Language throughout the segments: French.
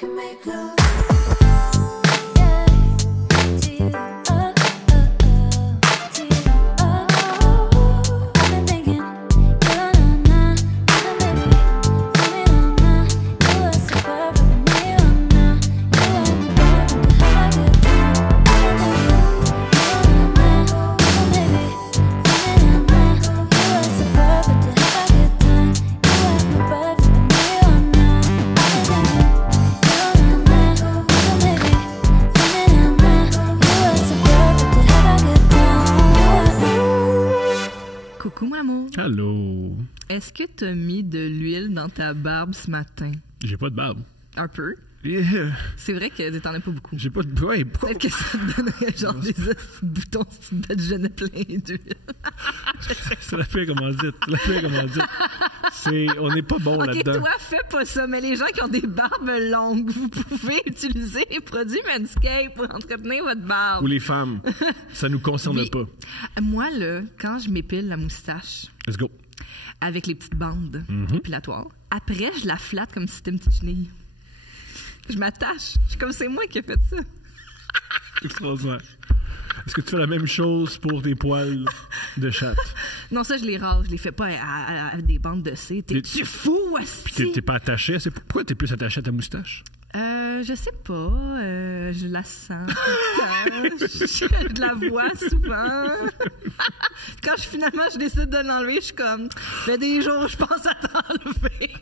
can make love. Allô. Est-ce que t'as mis de l'huile dans ta barbe ce matin? J'ai pas de barbe. Un peu. Yeah. C'est vrai que t'en as pas beaucoup. J'ai pas de... Ouais, peut-être que ça te donnerait genre des boutons si tu te badigeonnais plein d'huile. C'est la pire commandite. On n'est pas bon là-dedans. Ok, toi, fais pas ça. Mais les gens qui ont des barbes longues, vous pouvez utiliser les produits Manscaped pour entretenir votre barbe. Ou les femmes. Ça nous concerne pas. Moi, là, quand je m'épile la moustache... Let's go. Avec les petites bandes épilatoires, après, je la flatte comme si c'était une petite chenille. Je m'attache. Je suis comme c'est moi qui ai fait ça. Extraordinaire. Est-ce que tu fais la même chose pour tes poils de chatte? Non, ça, je les rase. Je les fais pas à des bandes de cire. T'es fou, aussi. Puis t'es pas attaché. Pourquoi t'es plus attaché à ta moustache? Je sais pas. Je la sens tout le temps. Je la vois souvent. Quand finalement je décide de l'enlever, je suis comme, fait des jours, je pense à t'enlever.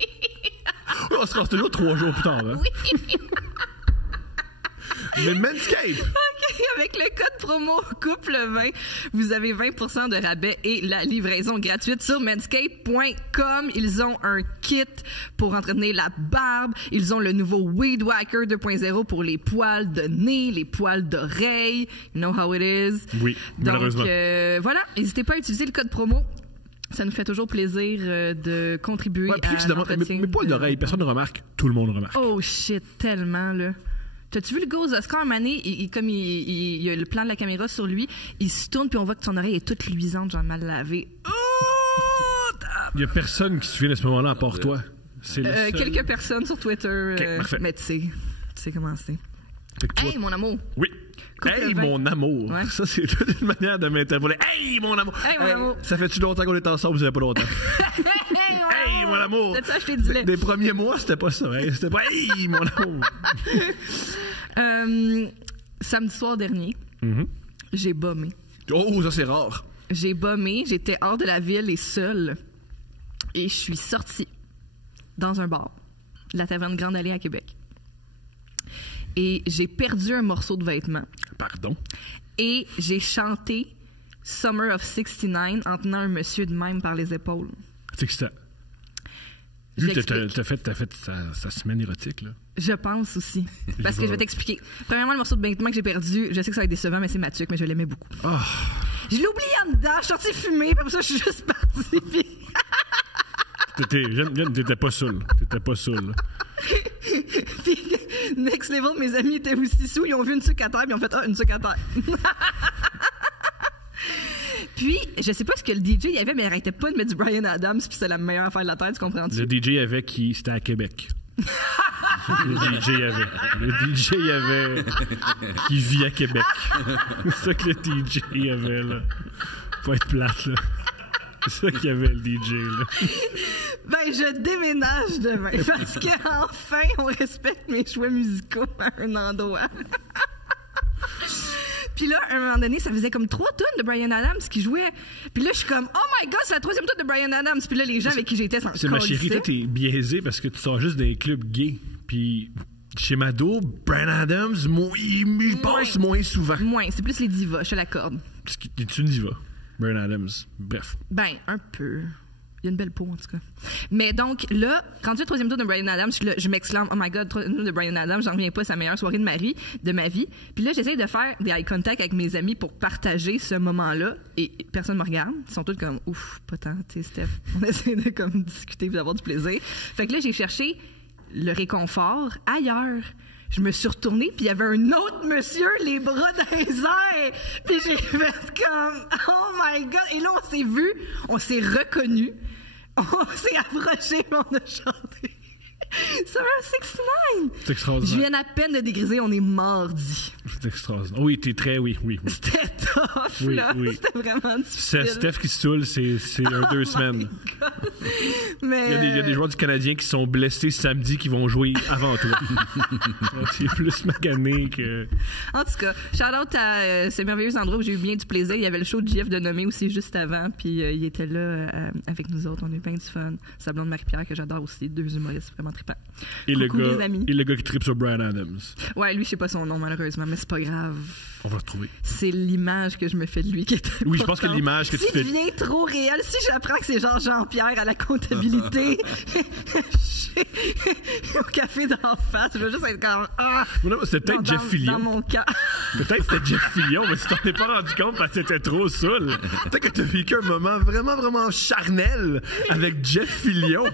On se passe toujours 3 jours plus tard, hein? Oui. Mais Manscaped! OK, avec le code promo Couple20, vous avez 20% de rabais et la livraison gratuite sur manscaped.com. Ils ont un kit pour entretenir la barbe. Ils ont le nouveau Weed Whacker 2.0 pour les poils de nez, les poils d'oreille. You know how it is. Oui, malheureusement. Donc, voilà, n'hésitez pas à utiliser le code promo. Ça nous fait toujours plaisir de contribuer à l'entretien. Mais poils d'oreille, personne ne remarque. Tout le monde remarque. Oh shit, tellement, là. T'as-tu vu le gars aux Oscars, Mané? Comme il y a le plan de la caméra sur lui, il se tourne, puis on voit que son oreille est toute luisante, genre mal lavée. Oh! Il y a personne qui se souvient de ce moment-là à part toi. C'est quelques personnes sur Twitter. Parfait. Mais tu sais comment c'est. Hey, mon amour! Oui! Hey, mon amour! Ouais. Ça, c'est toute une manière de m'interpeller. Hey, mon amour! Hey, mon amour! Ça fait-tu longtemps qu'on est ensemble? Ça fait pas longtemps. Hey, mon amour! T'as-tu acheté du lait? Des premiers mois, c'était pas ça. Hein? C'était pas hey, mon amour! Samedi soir dernier, j'ai bombé. Oh, ça, c'est rare. J'ai bombé. J'étais hors de la ville et seule. Et je suis sortie dans un bar, la Taverne Grande Allée à Québec. Et j'ai perdu un morceau de vêtement. Pardon? Et j'ai chanté Summer of 69 en tenant un monsieur de même par les épaules. C'est excitant. Lui, t'as fait sa semaine érotique, là. Je pense aussi. Parce que je vais t'expliquer. Premièrement, le morceau de vêtement que j'ai perdu, je sais que ça va être décevant, mais c'est Mathieu, mais je l'aimais beaucoup. Oh. Je l'ai oublié en dedans, je suis sortie fumer, puis après ça, je suis juste partie. Puis... T'étais pas saoul. Puis, next level, mes amis étaient aussi sous, ils ont vu une sucre à terre, puis ils ont fait « Ah, une sucre à terre! » Puis, je sais pas ce que le DJ y avait, mais il arrêtait pas de mettre du Bryan Adams, puis c'est la meilleure affaire de la terre, tu comprends-tu? Le DJ avait qui? C'était à Québec. Le DJ y avait qui vit à Québec. C'est ça que le DJ y avait, là. Faut être plate, là. C'est ça qu'il y avait, le DJ, là. Ben, je déménage demain parce qu'enfin, on respecte mes choix musicaux à un endroit. Puis là, à un moment donné, ça faisait comme 3 tonnes de Bryan Adams qui jouait. Puis là, je suis comme, oh my God, c'est la 3e tonne de Bryan Adams. Puis là, les gens avec qui j'étais s'en c'est ma chérie, toi, t'es biaisé parce que tu sors juste des clubs gays. Puis chez Mado, Bryan Adams, il passe moins souvent. Moins, c'est plus les divas, je te l'accorde. Es-tu une diva, Bryan Adams? Bref. Ben, un peu. Il y a une belle peau, en tout cas. Mais donc, là, quand tu es 3e tour de Bryan Adams, je m'exclame, oh my God, 3e tour de Bryan Adams, j'en reviens pas, c'est la meilleure soirée de ma vie. Puis là, j'essaie de faire des eye contact avec mes amis pour partager ce moment-là. Et personne me regarde. Ils sont tous comme, ouf, pas tant, tu sais, Steph. On essaie de comme discuter et d'avoir du plaisir. Fait que là, j'ai cherché le réconfort ailleurs. Je me suis retournée, puis il y avait un autre monsieur, les bras dans les airs. Puis j'ai fait comme, oh my God. Et là, on s'est vus, on s'est reconnus, on s'est approchés, on a chanté. Summer 69! C'est Je extraordinaire. viens à peine de dégriser, on est mardi. C'est extraordinaire. Oui, t'es très... Oui. C'était tough, Oui, là. oui. C'était vraiment C'est difficile. Steph qui se saoule, c'est un 2 semaines. Mais, Il y a des joueurs du Canadien qui sont blessés samedi qui vont jouer avant toi. Tu es plus magané que... En tout cas, shout-out à ce merveilleux endroit où j'ai eu bien du plaisir. Il y avait le show de JF de Nommé aussi juste avant, puis il était là avec nous autres. On a eu bien du fun. Sa blonde Marie-Pierre, que j'adore aussi. 2 humoristes vraiment trippants. Et Coucou, les amis. le gars qui tripe sur Bryan Adams. Ouais, lui, je sais pas son nom, malheureusement, mais c'est pas grave. On va le retrouver. C'est l'image que je me fais de lui qui est Oui, je pense que importante. l'image que tu S'il fais- devient trop réel, si j'apprends que c'est genre Jean-Pierre à la comptabilité au café d'en face, je veux juste être comme C'était peut-être Jeff dans Fillion. mon cas. Peut-être que c'était Jeff Fillion, mais tu t'en es pas rendu compte parce que t'étais trop saoul. Peut-être que t'as vécu un moment vraiment, vraiment charnel avec Jeff Fillion.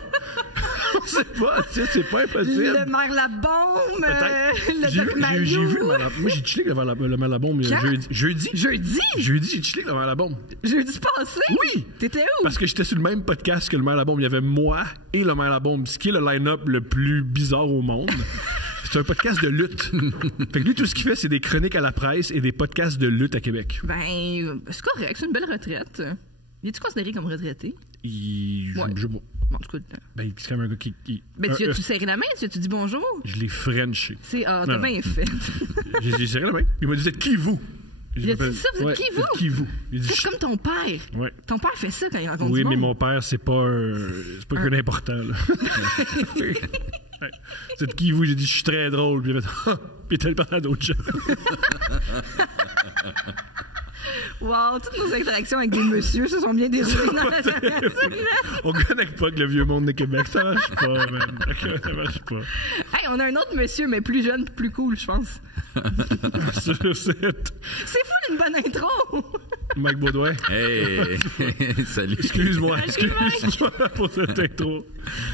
On sait pas, tu sais, c'est pas impossible. Le maire Labombe, le J'ai Doc vu Mayou. le Maire. Moi, j'ai chillé le Maire Labombe Quand? jeudi. Jeudi? Jeudi, j'ai chillé le Maire Labombe. Jeudi passé? Oui! T'étais où? Parce que j'étais sur le même podcast que le Maire Labombe. Il y avait moi et le Maire Labombe, ce qui est le line-up le plus bizarre au monde. C'est un podcast de lutte. Fait que lui, tout ce qu'il fait, c'est des chroniques à la presse et des podcasts de lutte à Québec. Ben, c'est correct, c'est une belle retraite. Il est-tu considéré comme retraité? Ouais. Je sais pas. Bon, en tout cas, Ben, c'est quand même un gars qui. ben, tu as-tu serré la main? Tu as-tu dit bonjour? Je l'ai frenché. T'as Non. bien fait. J'ai serré la main. Il m'a dit, vous êtes qui, vous? Il a dit ça, vous êtes qui, vous? Qui, vous? Il dit, C'est comme ton père. Ouais. Ton père fait ça quand il rencontre Oui, du mais monde. mon père, c'est pas quelqu'un d'important, là. Ouais. Vous êtes qui, vous? J'ai dit, je suis très drôle. Puis il a fait, ah! Puis il était parlé à d'autres gens. Wow, toutes nos interactions avec des messieurs se sont bien déroulées dans la dernière semaine. On connecte pas avec le vieux monde de Québec. Ça marche pas, man. Ça marche pas. Hey, on a un autre monsieur, mais plus jeune, plus cool, je pense. Sur cette C'est fou, une bonne intro! Mike Baudouin. Hey! Salut! Excuse-moi Salut, pour cette intro.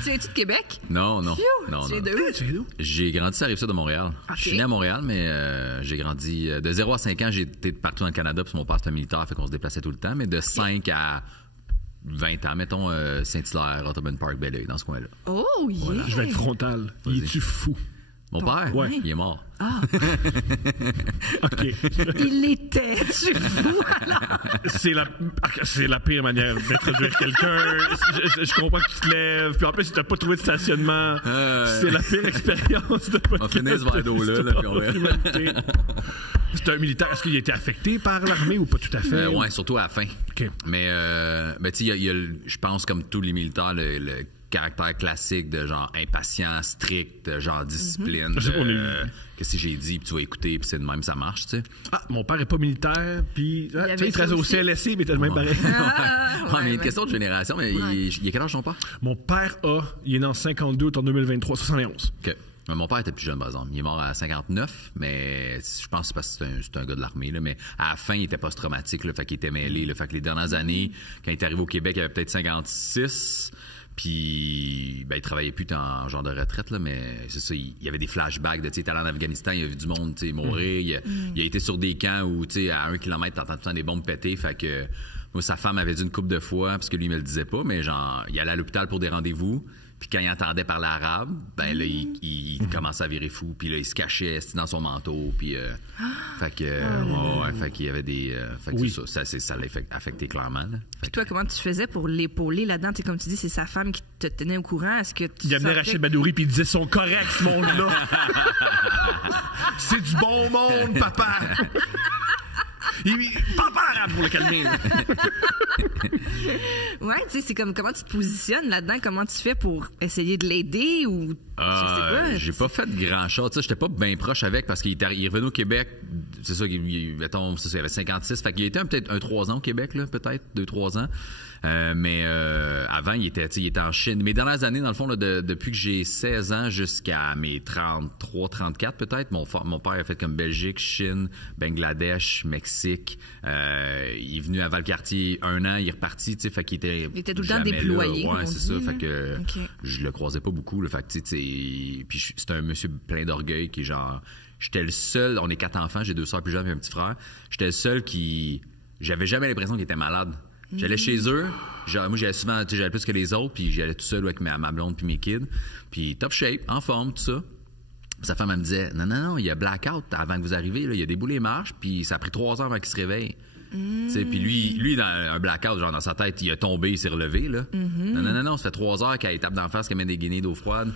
Tu es-tu de Québec? Non. Phew, Non, tu es non. de où? Tu es d'où? J'ai grandi sur la Rive-Sud de Montréal. Ok. Je suis né à Montréal, mais j'ai grandi... de 0 à 5 ans, j'ai été partout dans le Canada, puis mon père, c'était un militaire, fait qu'on se déplaçait tout le temps. Mais de 5 à 20 ans, mettons Saint-Hilaire, Ottoman Park, Belleuil, dans ce coin-là. Oh, yeah! Je vais être frontal. Il est-tu fou? Mon père? Ouais. Il est mort. OK. Il était, tu fou, alors! C'est la pire manière d'introduire quelqu'un. Je comprends que tu te lèves. Puis en plus, si t'as pas trouvé de stationnement, c'est la pire expérience de podcast. On va finir ce verre d'eau-là, là, puis on verra. Humanité. C'est un militaire. Est-ce qu'il a été affecté par l'armée ou pas tout à fait? Ouais, surtout à la fin. OK. Mais tu sais, il y a, je pense, comme tous les militaires, le caractère classique de genre impatient, strict, genre discipline. Je sais qu'on est- Qu'est-ce que j'ai dit, puis tu vas écouter, puis c'est de même, ça marche, tu sais. Ah, mon père est pas militaire, puis tu avait sais, il ça travaille au aussi. CLSC, mais t'as le même pareil. Ouais, mais une question de génération, mais il a quel âge ton père? Mon père il est né en 52, en 2023, 71. OK. Mais mon père était plus jeune, par exemple. Il est mort à 59, mais je pense que c'est parce que c'est un gars de l'armée, là. Mais à la fin, il était post-traumatique, là, fait qu'il était mêlé, là. Fait que les dernières années, quand il est arrivé au Québec, il avait peut-être 56. Puis, ben, il travaillait plus en genre de retraite, là, mais c'est ça, il y avait des flashbacks de, tu sais, il était allé en Afghanistan, il a vu du monde, tu sais, mourir. Il a été sur des camps où, tu sais, à 1 kilomètre, t'entends tout le temps des bombes péter. Fait que, moi, sa femme avait dit une couple de fois, parce que lui, il me le disait pas, mais genre, il allait à l'hôpital pour des rendez-vous. Puis quand il entendait parler arabe, ben là, il commençait à virer fou. Puis là, il se cachait dans son manteau. Puis, fait que, ouais, fait qu'il y avait des... fait que Oui. ça l'a affecté clairement, là. Fait Puis toi, comment tu faisais pour l'épauler là-dedans? Tu sais, comme tu dis, c'est sa femme qui te tenait au courant. Est-ce que tu Il amenait sentais- Rachid Badouri, puis il disait, sont corrects, ce monde-là. C'est du bon monde, papa. Il parle pas arabe pour le calmer. Là. Ouais, tu sais, c'est comme comment tu te positionnes là-dedans, comment tu fais pour essayer de l'aider ou. J'ai pas fait grand-chose. Tu sais, j'étais pas bien proche avec parce qu'il est revenu au Québec. C'est ça, mettons, il avait 56. Fait qu'il était peut-être 3 ans au Québec, là, peut-être, 2-3 ans. Mais avant, il était en Chine. Mes dernières années, dans le fond, là, depuis que j'ai 16 ans jusqu'à mes 33, 34 peut-être, mon père a fait comme Belgique, Chine, Bangladesh, Mexique. Il est venu à Valcartier 1 an, il est reparti, tu sais, fait qu'il était... Il était tout le temps jamais déployé, là. comme Ouais, on c'est dit, ça. là. Fait que Ok. je le croisais pas beaucoup, là. Fait que, tu sais, puis c'est un monsieur plein d'orgueil qui est genre... J'étais le seul... On est 4 enfants, j'ai 2 sœurs plus jeunes et un petit frère. J'étais le seul qui... J'avais jamais l'impression qu'il était malade. J'allais chez eux. Moi, j'allais souvent, j'allais plus que les autres, puis j'allais tout seul avec ma blonde puis mes kids. Puis top shape, en forme, tout ça. Sa femme, elle me disait, non, il y a blackout avant que vous arriviez, là, il y a déboulé les marches, puis ça a pris 3 heures avant qu'il se réveille. Puis lui, dans un blackout, genre dans sa tête, il a tombé, il s'est relevé. Là. Non, ça fait 3 heures qu'elle tape d'en face, qu'elle met des guinées d'eau froide.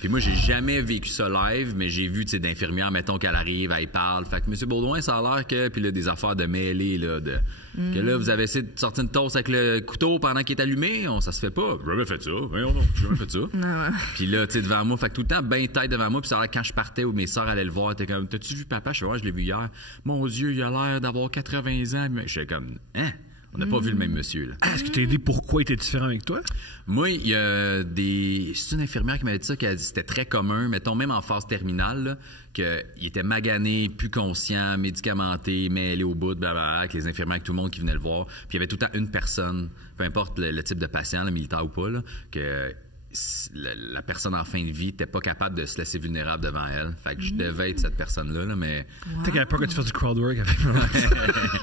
Puis moi, j'ai jamais vécu ça live, mais j'ai vu d'infirmières, mettons qu'elle arrive, elle parle. Fait que M. Baudouin, ça a l'air que, puis là, des affaires de mêlée, là, que là, vous avez essayé de sortir une toast avec le couteau pendant qu'il est allumé. Ça se fait pas. J'ai jamais fait ça. J'ai jamais fait ça. Puis là, tu sais, devant moi, fait que tout le temps, ben tête devant moi. Puis ça a l'air quand je partais où mes sœurs allaient le voir, t'es comme, t'as-tu vu papa? Je fais, ouais, je l'ai vu hier. Mon Dieu, il a l'air d'avoir 80 ans. J'étais comme, hein? On n'a pas vu le même monsieur. Là. Est-ce que tu t'es dit pourquoi il était différent avec toi? Moi, il y a c'est une infirmière qui m'avait dit ça, qu'elle a dit que c'était très commun, mettons même en phase terminale, qu'il était magané, plus conscient, médicamenté, mêlé au bout, blablabla, avec les infirmières, avec tout le monde qui venait le voir. Puis il y avait tout le temps une personne, peu importe le type de patient, le militaire ou pas, là, que la personne en fin de vie n'était pas capable de se laisser vulnérable devant elle. Fait que je devais être cette personne-là, là, mais... Peut-être qu'elle a peur que tu fasses du crowd work avec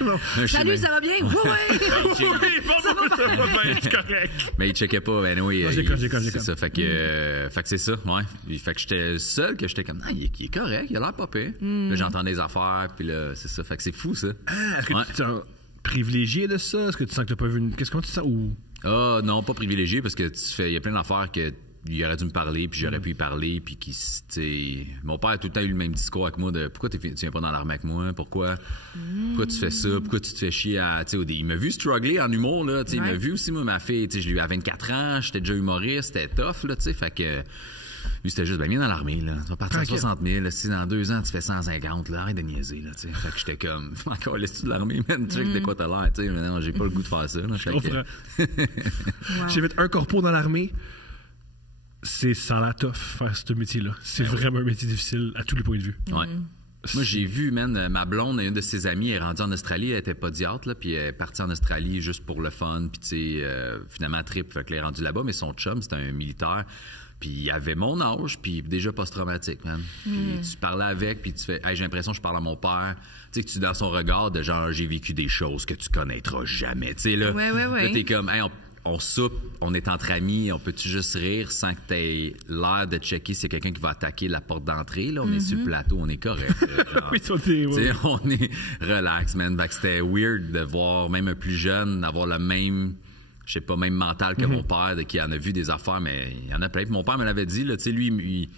moi. Salut, ça va bien? Oui! Ça va bien, c'est correct. Mais il checkait pas, ben oui. C'est ça, fait que c'est ça, ouais. Fait que j'étais seul, que j'étais comme, non, il est correct, il a l'air pas pire. Là, j'entendais des affaires, puis là, c'est ça. Fait que c'est fou, ça. Est-ce que tu te sens privilégié de ça? Est-ce que tu sens que t'as pas vu une... Comment tu te sens? Ou... Ah, non, pas privilégié, parce que il y a plein d'affaires que il aurait dû me parler, puis j'aurais pu y parler, puis mon père a tout le temps eu le même discours avec moi de pourquoi tu viens pas dans l'armée avec moi, pourquoi tu fais ça, pourquoi tu te fais chier à, il m'a vu struggler en humour, là, il m'a vu aussi, moi, ma fille, je l'ai eu à 24 ans, j'étais déjà humoriste, c'était tough, là, fait que lui, c'était juste, viens dans l'armée, là, tu vas partir à 60 000, là, si dans 2 ans, tu fais 150, là, arrête de niaiser, là, fait que j'étais comme, encore, laisse-tu de l'armée, man, tu sais de quoi t'as l'air, mais non, j'ai pas le goût de faire ça, là, J'ai fait un corpo dans l'armée. Ça a l'air tough, faire ce métier-là. C'est vraiment un métier difficile à tous les points de vue. Ouais. Moi, j'ai vu, man, ma blonde, une de ses amies, est rendue en Australie, elle était podiatre, là, puis elle est partie en Australie juste pour le fun, puis tu sais, finalement, trip, fait qu'elle est rendue là-bas, mais son chum, c'était un militaire, puis il avait mon âge, puis déjà post-traumatique, man. Puis tu parlais avec, puis tu fais, hey, j'ai l'impression que je parle à mon père, tu sais, que tu dans son regard de genre, j'ai vécu des choses que tu connaîtras jamais, tu sais, là. Là, t'es comme, hey, on soupe, on est entre amis, on peut-tu juste rire sans que t'aies l'air de checker s'il y a quelqu'un qui va attaquer la porte d'entrée, là, on est sur le plateau, on est correct. Genre, on est relax, man. Fait que c'était weird de voir même un plus jeune avoir le même, je sais pas, même mental que mon père, qui en a vu des affaires, mais il y en a plein. Puis mon père me l'avait dit, là, tu sais, lui,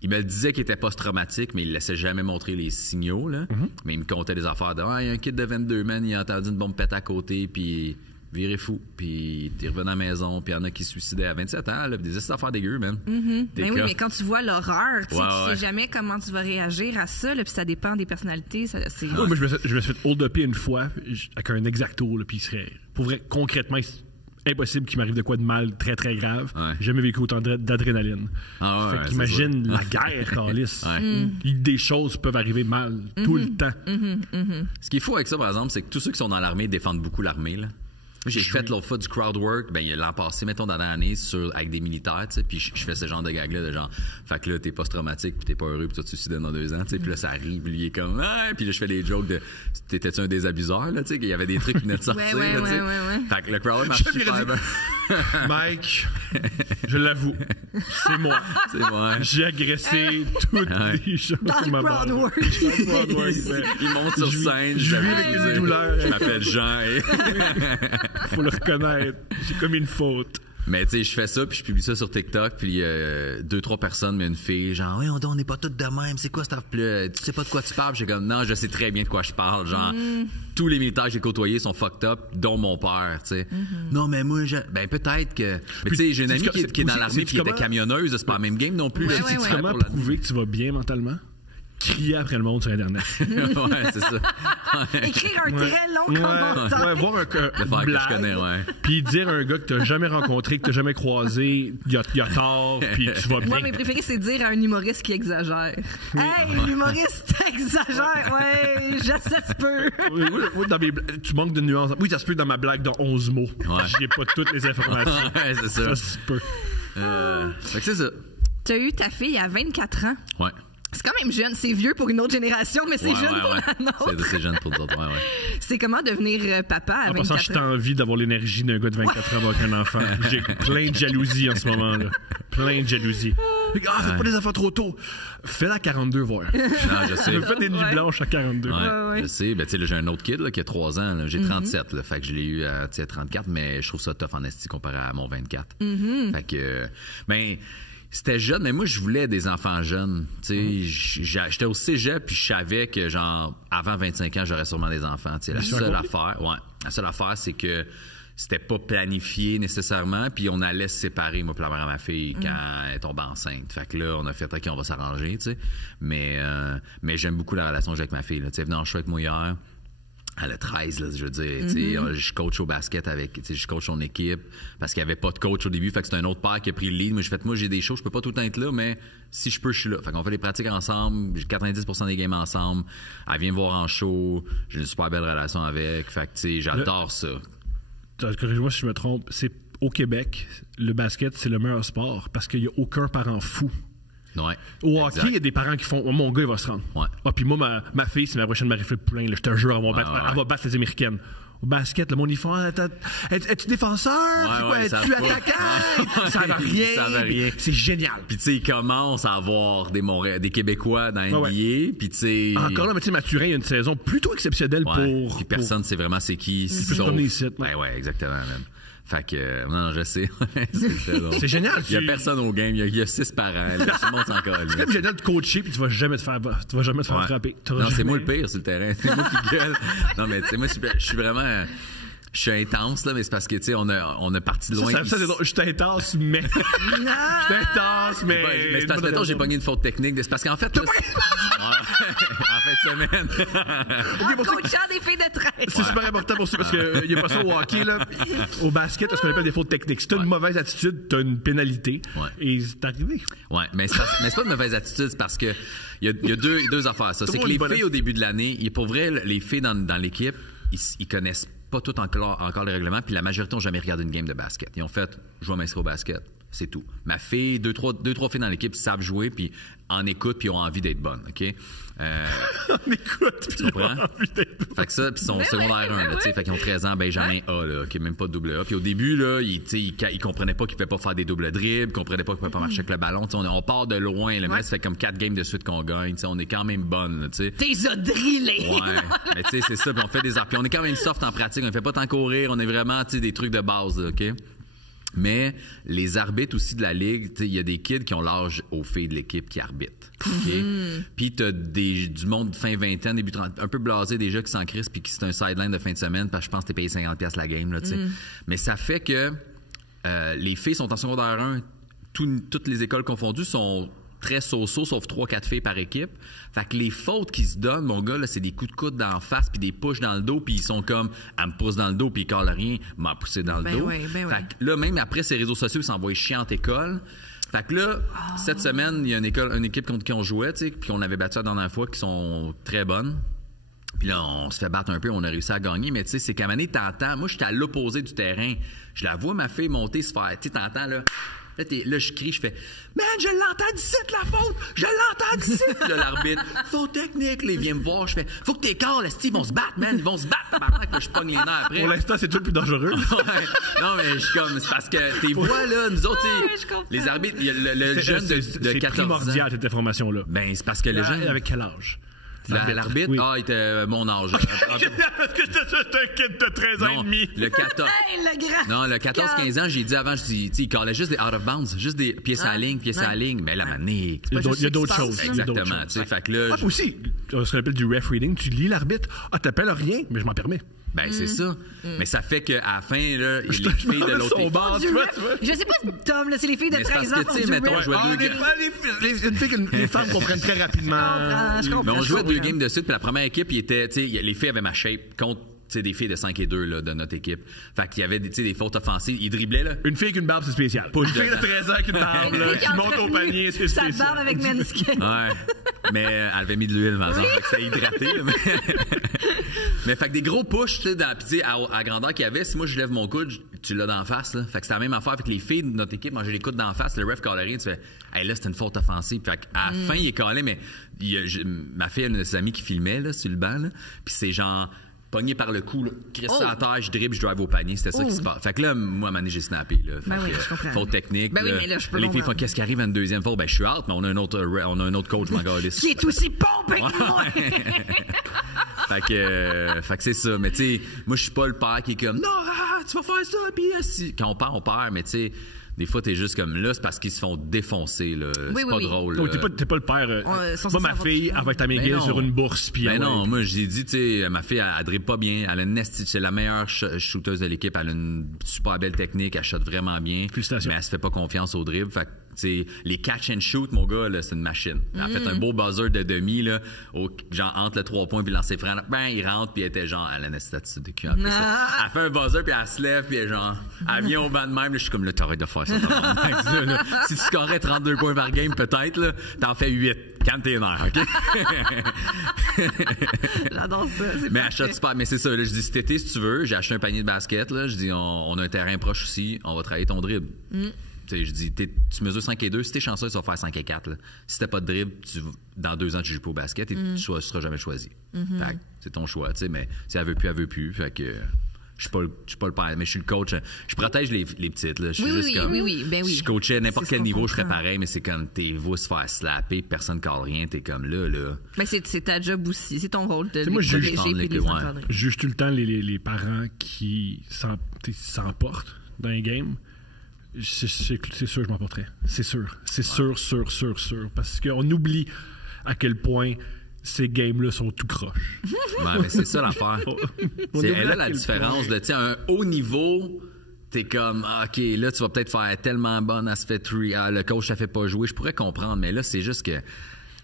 il me disait qu'il était post-traumatique, mais il ne laissait jamais montrer les signaux, là. Mais il me contait des affaires de, il y a un kid de 22, man, il a entendu une bombe péter à côté, puis viré fou, puis t'es revenu à la maison, puis il y en a qui se suicidaient à 27 ans, là, des affaires dégueu, man. Ben oui, mais quand tu vois l'horreur, tu sais jamais comment tu vas réagir à ça, là, puis ça dépend des personnalités. Moi, je me suis fait hold-upper une fois avec un exacto, puis il serait, pour vrai, concrètement, impossible qu'il m'arrive de quoi de mal très, très grave. J'ai jamais vécu autant d'adrénaline. Fait qu'imagine la guerre, câlisse. Des choses peuvent arriver mal tout le temps. Ce qui est fou avec ça, par exemple, c'est que tous ceux qui sont dans l'armée défendent beaucoup l'armée, là. J'ai fait l'autre fois du crowd work, l'an passé, mettons, dans l'année, avec des militaires, tu sais, puis je fais ce genre de gag-là, de genre, fait que là, t'es post-traumatique, puis t'es pas heureux, puis tu te suicides dans 2 ans, tu sais, puis là, ça arrive, puis il est comme, puis là, je fais des jokes de, t'étais-tu un des abuseurs, là, tu sais, qu'il y avait des trucs qui venaient de sortir, là, tu sais. Fait que le crowd marche super bien. Mike, je l'avoue, c'est moi. C'est moi. J'ai agressé toutes les choses dans le crowd work. Il monte sur scène, je m'appelle Jean, faut le reconnaître. J'ai commis une faute. Mais tu sais, je fais ça, puis je publie ça sur TikTok, puis 2-3 personnes, mais une fille, genre, oui, on n'est pas toutes de même, c'est quoi cette affaire-là? Tu sais pas de quoi tu parles? J'ai comme, non, je sais très bien de quoi je parle. Genre, tous les militaires que j'ai côtoyés sont fucked up, dont mon père, tu sais. Non, mais moi, ben peut-être que. Mais tu sais, j'ai une amie qui est dans l'armée, puis qui était camionneuse, c'est pas la même game non plus. C'est comment prouver que tu vas bien mentalement? Crier après le monde sur Internet. Ouais, c'est ça. Écrire un très long commentaire. Voir un blague, que je connais, puis dire à un gars que t'as jamais rencontré, que t'as jamais croisé, il a tort, puis tu vas bien. Moi, mes préférés, c'est dire à un humoriste qui exagère. Hey, l'humoriste exagère, ouais, je sais, tu peux. Oui, tu manques de nuances. Oui, ça se peut dans ma blague dans 11 mots. J'ai pas toutes les informations. Ouais, c'est ça. Ça se peut. Fait que c'est ça. Tu as eu ta fille à 24 ans. Ouais. C'est quand même jeune. C'est vieux pour une autre génération, mais c'est jeune pour la nôtre. C'est jeune pour d'autres, ouais. C'est comment devenir papa à 24 ans? En passant, je t'ai envie d'avoir l'énergie d'un gars de 24 ans avec un enfant. J'ai plein de jalousie en ce moment-là. Plein de jalousie. Faites pas des enfants trop tôt. Fais-la à 42, voir. Non, je sais. Fais des nuits blanches à 42. Ouais. Je sais. Ben, tu sais, là, j'ai un autre kid là, qui a 3 ans. Là. J'ai 37. Là, fait que je l'ai eu à 34, mais je trouve ça tough en esti comparé à mon 24. Fait que, ben, c'était jeune, mais moi, je voulais des enfants jeunes. Tu sais, j'étais au cégep, puis je savais que, genre, avant 25 ans, j'aurais sûrement des enfants. Tu sais, la seule affaire, c'est que c'était pas planifié nécessairement, puis on allait se séparer, moi, puis la mère à ma fille, quand elle tombe enceinte. Fait que là, on a fait, OK, on va s'arranger, tu sais. Mais j'aime beaucoup la relation que j'ai avec ma fille, là. Tu sais, venue en show avec moi hier. Elle a 13, là, je veux dire. Tu sais, je coach au basket avec, tu sais, je coach son équipe parce qu'il n'y avait pas de coach au début. Fait que c'est un autre père qui a pris le lead. Moi, j'ai des shows, je peux pas tout le temps être là, mais si je peux, je suis là. Fait qu'on fait les pratiques ensemble, j'ai 90% des games ensemble. Elle vient me voir en show. J'ai une super belle relation avec. Fait que, tu sais, j'adore ça. Corrige-moi si je me trompe. C'est au Québec, le basket, c'est le meilleur sport parce qu'il n'y a aucun parent fou. Ouais, au hockey, il y a des parents qui font mon gars, il va se rendre. Ouais. Ah, puis moi, ma fille, c'est ma prochaine Marie-Philippe Poulin. Je te jure, elle va battre les Américaines. Au basket, le monde, ils font es-tu défenseur? Es-tu attaquant? Ça va rien. C'est génial. Puis, tu sais, ils commencent à avoir des Québécois dans NBA. Puis, tu sais. Encore là, mais tu sais, Mathurin, il y a une saison plutôt exceptionnelle pour. Puis, personne ne sait vraiment c'est qui. Ouais, exactement, même. Fait que, non, je sais. C'est génial. Il y a personne au game. Il y a 6 parents. Tout le monde s'en colle. C'est comme génial de coacher puis tu vas jamais te faire frapper. Non, c'est moi le pire sur le terrain. C'est moi qui gueule. Non, mais tu sais, moi, je suis vraiment. Je suis intense, là, mais c'est parce que, tu sais, on a parti de loin. Ça, c'est drôle. Je suis intense, mais. Mais c'est parce que, mettons, j'ai pogné une faute technique. C'est parce qu'en fait. Là, en fin de semaine. Coachant des filles de 13. C'est super important pour ça, parce qu'il n'y a pas ça au hockey, là. Au basket, parce qu'on appelle des fautes techniques. Si t'as une mauvaise attitude, t'as une pénalité. Et c'est arrivé. Ouais, mais c'est pas une mauvaise attitude, c'est parce que il y a deux affaires. Ça, c'est que les filles, au début de l'année, pour vrai, les filles dans l'équipe, ils connaissent pas tout encore les règlements, puis la majorité n'ont jamais regardé une game de basket. Ils ont fait, je vais m'inscrire au basket, c'est tout. Ma fille, deux, trois filles dans l'équipe savent jouer, puis en écoute, puis ont envie d'être bonnes, OK? En écoute, tu comprends? Fait que ça, puis ils sont secondaire 1, tu sais, fait qu'ils ont 13 ans, Benjamin A, là, qui est même pas double A. Puis au début, là, ils comprenaient pas qu'ils pouvaient pas faire des doubles dribbles, ils comprenaient pas qu'ils pouvaient pas marcher avec le ballon. Tu sais, on part de loin, là, mais ça fait comme 4 games de suite qu'on gagne, tu sais, on est quand même bonne, tu sais. T'es drillé! Ouais, mais tu sais, c'est ça, puis on fait des arts. Puis on est quand même soft en pratique, on fait pas tant courir, on est vraiment, tu sais, des trucs de base, là, OK? Mais les arbitres aussi de la ligue, il y a des kids qui ont l'âge aux filles de l'équipe qui arbitrent. Okay? Puis t'as du monde de fin vingtaine, début 30, un peu blasé déjà qui s'en crissent puis qui c'est un sideline de fin de semaine parce que je pense que t'es payé 50$ la game. Là, mais ça fait que les filles sont en secondaire 1, toutes les écoles confondues sont très so-so, sauf 3-4 filles par équipe. Fait que les fautes qu'ils se donnent, mon gars, là, c'est des coups de coude d'en face puis des pushes dans le dos puis ils sont comme, elle me pousse dans le dos puis ils collent rien, m'a poussé dans le dos. Fait que là, même après ces réseaux sociaux, ils s'envoient chier en école. Fait que là, cette semaine, il y a une équipe contre qui on jouait, tu sais, puis on avait battu la dernière fois, qui sont très bonnes. Puis là, on se fait battre un peu, on a réussi à gagner, mais tu sais, c'est qu'à un moment donné, t'entends, moi, j'étais à l'opposé du terrain. Je la vois, ma fille, monter, se faire, tu sais, t'entends, là. Là, je crie, je fais « Man, je l'entends d'ici, la faute! Je l'entends d'ici! » Là, l'arbitre, « Faute technique! » Là, il vient me voir, je fais « Faut que t'es calme, ils vont se battre, man! Ils vont se battre! » Là, je pogne les nerfs après. Pour l'instant, c'est tout le plus dangereux. Non, mais je suis comme... C'est parce que tes voix, là, nous autres, les arbitres, le jeune de 14 ans... C'est primordial, cette information-là. Ben, c'est parce que le jeune... Avec quel âge? L'arbitre, il était mon âge. Est-ce que j'étais un kid de 13 ans et demi? Le 14... Non, le 14-15 ans, j'ai dit avant, il callait juste des out of bounds, juste des pièces à la ligne, Mais la manée... Il y a d'autres choses. Exactement. Fait que là... aussi, on se rappelle du ref reading, tu lis l'arbitre, t'appelles rien, mais je m'en permets. Ben, c'est ça. Mais ça fait qu'à la fin, là, les filles de l'autre équipe... Je sais pas, Tom, là, c'est les filles de 13 ans. Parce que, mettons, on jouait les femmes comprennent très rapidement. Mais on jouait 2 games de suite, puis la première équipe, les filles avaient ma shape contre des filles de 5 et 2 là, de notre équipe. Fait qu'il y avait des fautes offensives. Ils driblaient, là. Une fille avec une barbe, c'est spécial. Pas une fille de 13 ans avec une barbe, là, qui monte au panier, c'est spécial. Sa barbe avec Manscaped. Ouais. Mais elle avait mis de l'huile, par exemple. Fait que ça hydraté, là, Mais fait que des gros push, tu sais, à grandeur qu'il y avait, si moi je lève mon coude, tu l'as d'en face, là. Fait que c'est la même affaire avec les filles de notre équipe, manger les coudes d'en face, le ref callerait, tu fais, hey, là, c'était une faute offensive. Fait qu'à la fin, il est callé, mais ma fille, elle a une de ses amies qui filmait, là, sur le banc, là. Puis c'est genre, pogné par le cou, là, crisse à la terre, je dribble, je drive au panier, c'était ça qui se passe. Fait que là, moi, à un moment donné, j'ai snappé, là. Fait que, je comprends. faute technique. Ben oui, là, mais là, je peux les filles comprendre. font qu'est-ce qui arrive à une deuxième faute? Ben, je suis out, mais on a un autre coach, mon gars. Qui est aussi pompé que moi! Fait que c'est ça. Mais tu sais, moi, je suis pas le père qui est comme, non, tu vas faire ça, puis si. Quand on perd, mais tu sais, des fois, t'es juste comme là, c'est parce qu'ils se font défoncer, là. Oui, c'est pas drôle. Donc, t'es pas le père. Moi, ma fille, elle va être américaine sur une bourse. Puis non, moi, j'ai dit, tu sais, ma fille, elle dribble pas bien. Elle a c'est la meilleure shooteuse de l'équipe. Elle a une super belle technique. Elle shot vraiment bien. Félicitations. Mais elle se fait pas confiance au dribble. Fait que, tu sais, les catch and shoot, mon gars, là, c'est une machine. Elle a fait un beau buzzer de demi, là, genre entre le 3 points puis le lancer franc. Ben, il rentre, puis elle était genre, elle a une statue de cul. Elle fait un buzzer, puis elle se lève, puis elle, genre, elle vient au banc de même. Là, je suis comme, là, t'arrêtes de faire ça. Là. Si tu scorais 32 points par game, peut-être, là, t'en fais 8. Calme tes nerfs, OK? J'adore ça. Mais achète super. Mais c'est ça, là, je dis cet été, si tu veux, j'ai acheté un panier de basket, là, je dis, on a un terrain proche aussi, on va travailler ton dribble. T'sais, je dis, tu mesures 5 et 2, si t'es chanceux, tu vas faire 5 et 4. Là. Si t'as pas de dribble, dans 2 ans, tu joues pas au basket et tu seras jamais choisi. Fait que c'est ton choix, tu sais, mais si elle veut plus. Fait que je suis pas le père, mais je suis le coach. Je protège les petites, là. Je suis juste comme. Ben oui. Si je coachais à n'importe C'est quel ce qu'on niveau, je ferais comprend. pareil, mais c'est comme t'es vous se faire slapper, personne cale rien, t'es comme là. Mais c'est ta job aussi. C'est ton rôle de les moi, je protéger et de les encadrer. Je juge tout le temps les parents qui s'emportent dans un game. C'est sûr que je m'emporterais. C'est sûr. C'est sûr. Parce qu'on oublie à quel point ces games-là sont tout croche. Ouais, mais c'est ça l'affaire. C'est là la différence de, tu sais, un haut niveau, t'es comme, OK, là, tu vas peut-être faire tellement bonne, elle se fait le coach t'a fait pas jouer. Je pourrais comprendre, mais là, c'est juste que.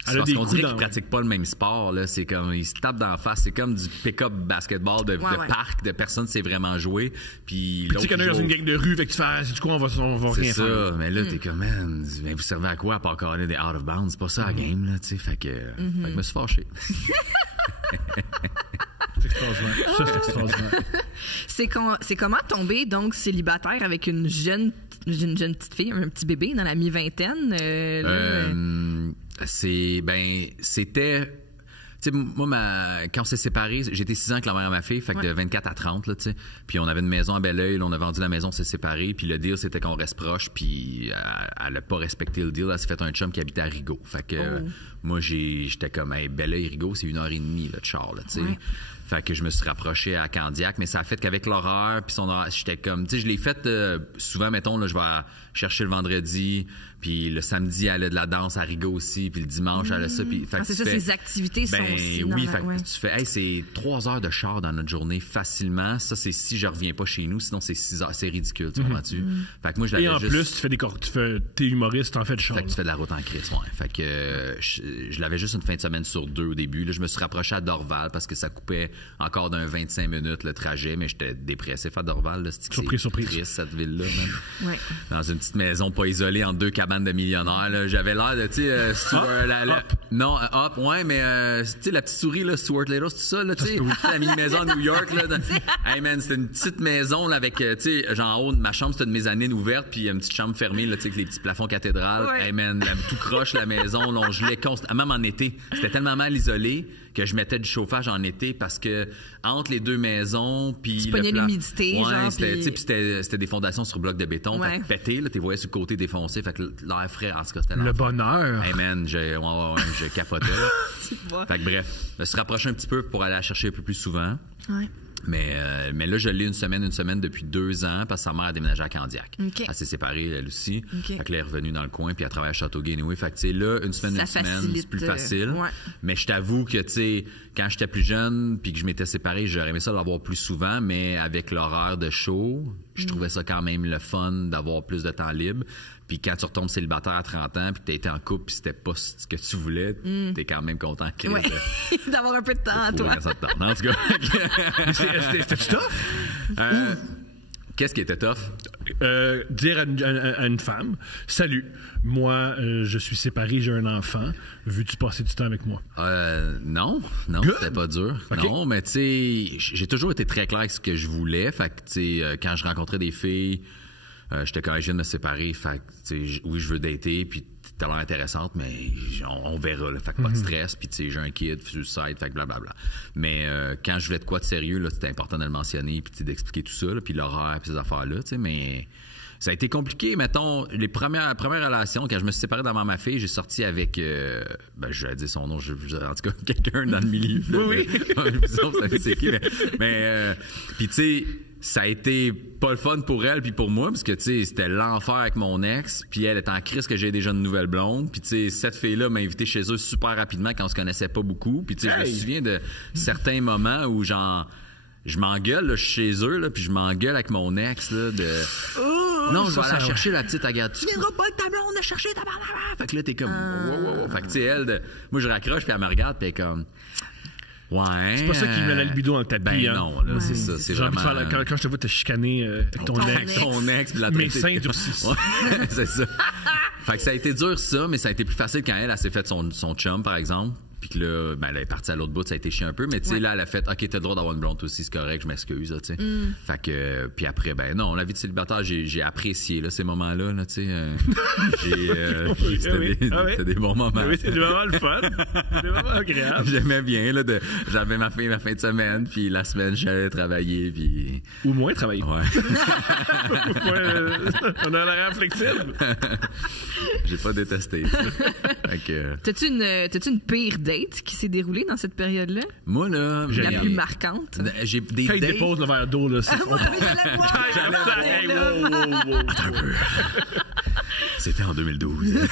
C'est parce qu'on dirait qu'ils pratiquent pas le même sport, là. C'est comme, ils se tapent d'en face. C'est comme du pick-up basketball de parc, de personne sait vraiment jouer. Puis tu sais qu'on est dans une gang de rue, fait que tu fais, du coup, on va rien faire. C'est ça, mais là, t'es comme, man, vous servez à quoi à part caler des out of bounds? C'est pas ça la game, là, tu sais. Fait que je me suis fâché. C'est extraordinaire. Ça, c'est extraordinaire. C'est comment tomber, donc, célibataire avec une jeune petite fille, un petit bébé dans la mi-vingtaine? C'était. Tu sais, moi, quand on s'est séparés, j'étais 6 ans avec la mère de ma fille, fait que de 24 à 30, là, tu sais. Puis on avait une maison à Belleuil, on a vendu la maison, on s'est séparés, puis le deal, c'était qu'on reste proche, puis elle n'a pas respecté le deal, elle s'est fait un chum qui habitait à Rigaud. Fait que moi, j'étais comme, hey, Belleuil, Rigaud, c'est 1h30 là, de char, là, tu sais. Ouais. Fait que je me suis rapproché à Candiac, mais ça a fait qu'avec l'horaire, puis son horaire, j'étais comme, tu sais, je l'ai fait souvent, mettons, là, je vais chercher le vendredi, puis le samedi, elle a de la danse à Rigaud aussi, puis le dimanche, elle a ça, puis... c'est ça, ces activités sont aussi oui, fait que tu fais, hey, c'est 3 heures de char dans notre journée facilement, ça, c'est si je reviens pas chez nous, sinon c'est 6 heures, c'est ridicule, tu comprends-tu? Fait que moi, je l'avais juste... Et en plus, t'es humoriste, t'en fais de char. Fait que tu fais de la route en crise, ouais. Fait que je l'avais juste une fin de semaine sur 2 au début, là, je me suis rapproché à Dorval, parce que ça coupait encore d'un 25 minutes le trajet, mais j'étais dépressif à Dorval. Là, surprise. Triste, cette ville-là. Ouais. Dans une petite maison pas isolée entre 2 cabanes de millionnaires. Là. J'avais l'air de, tu sais, non, Hop, ouais, mais tu sais, la petite souris, là, Stuart Little, c'est tout ça, là, tu sais, la mini-maison à New York, là. Hey man, c'était une petite maison, là, avec, tu sais, genre en haut, ma chambre, c'était une mezzanine ouverte, puis une petite chambre fermée, là, tu sais, avec les petits plafonds cathédrales. Ouais. Hey man, tout croche, la maison, là, on gelait constamment, même en été. C'était tellement mal isolé que je mettais du chauffage en été parce que entre les 2 maisons, puis tu pognais l'humidité, genre, c'était des fondations sur bloc de béton, fait que pété, là, t'es voyais sur le côté défoncé, fait que l'air frais, en tout cas, c'était le bonheur. Hey man, je capotais. Fait que bref, je me suis rapproché un petit peu pour aller la chercher un peu plus souvent. Ouais. Mais là, je l'ai une semaine depuis 2 ans parce que sa mère a déménagé à Candiac. Okay. Elle s'est séparée, elle aussi. Okay. Fait que là, elle est revenue dans le coin, puis elle travaille à Châteauguay anyway. Fait que, tu sais, là, une semaine, c'est plus facile. Ouais. Mais je t'avoue que, tu sais, quand j'étais plus jeune, puis que je m'étais séparé, j'aurais aimé ça l'avoir plus souvent, mais avec l'horaire de show, je trouvais ça quand même le fun d'avoir plus de temps libre. Puis quand tu retombes célibataire à 30 ans, puis t'as été en couple, puis c'était pas ce que tu voulais, t'es quand même content d'avoir un peu de temps à toi. En tout cas. C'était tough? Qu'est-ce qui était tough? Dire à une femme, salut, moi, je suis séparé, j'ai un enfant, veux-tu passer du temps avec moi? Non, c'était pas dur. Okay. Non, mais tu sais, j'ai toujours été très clair avec ce que je voulais. Fait que, tu sais, quand je rencontrais des filles, j'étais quand même jeune de me séparer. Fait que, tu sais, oui, je veux dater, puis t'as l'air intéressante, mais on verra, là. Fait que pas de stress, puis tu sais, j'ai un kid, suicide, fait que blablabla. Mais quand je voulais de quoi de sérieux, là, c'était important de le mentionner, puis d'expliquer tout ça, là, puis l'horaire, puis ces affaires-là, tu sais, mais ça a été compliqué. Mettons, la première relation, quand je me suis séparé d'avant ma fille, j'ai sorti avec, je vais dire son nom, en tout cas, quelqu'un dans le milieu. Oui. C'est qui, mais puis tu sais, ça a été pas le fun pour elle puis pour moi, parce que tu sais, c'était l'enfer avec mon ex, puis elle était en crise que j'ai déjà une nouvelle blonde, puis tu sais, cette fille-là m'a invité chez eux super rapidement quand on se connaissait pas beaucoup, puis tu sais, je me souviens de certains moments où genre je m'engueule, là, je suis chez eux, là, puis je m'engueule avec mon ex, là, non, je vais aller chercher la petite Agathe. Tu viendras pas avec ta blonde, chercher ta blonde. Fait que là, t'es comme, wow. Fait que, tu sais, moi, je raccroche, puis elle me regarde, puis elle est comme, ouais. C'est pas ça qui met la libido dans le tapis. Ben non, là, c'est ça. C'est genre, vraiment... quand je te vois te chicaner avec ton ex. Puis la mes seins durcissent. Ouais, c'est ça. Fait que ça a été dur, ça, mais ça a été plus facile quand elle s'est fait son chum, par exemple. Puis que là, elle est partie à l'autre bout, ça a été chiant un peu. Mais tu sais, là, elle a fait, OK, t'as le droit d'avoir une blonde aussi, c'est correct, je m'excuse, tu sais. Fait que, puis après, ben non, la vie de célibataire, j'ai apprécié, là, ces moments-là, là, tu sais. C'était des bons moments. Oui, c'est des moments le fun. Des moments agréables. J'aimais bien, là, j'avais ma fin de semaine, puis la semaine, j'allais travailler, puis... Ou moins travailler. Ouais. On a l'air flexible. J'ai pas détesté ça. Fait que... T'as-tu une pire date qui s'est déroulée dans cette période-là? Moi, là... La plus marquante? J'ai des quand il dates... dépose le verre d'eau, là, c'est son... Attends un peu. C'était en 2012.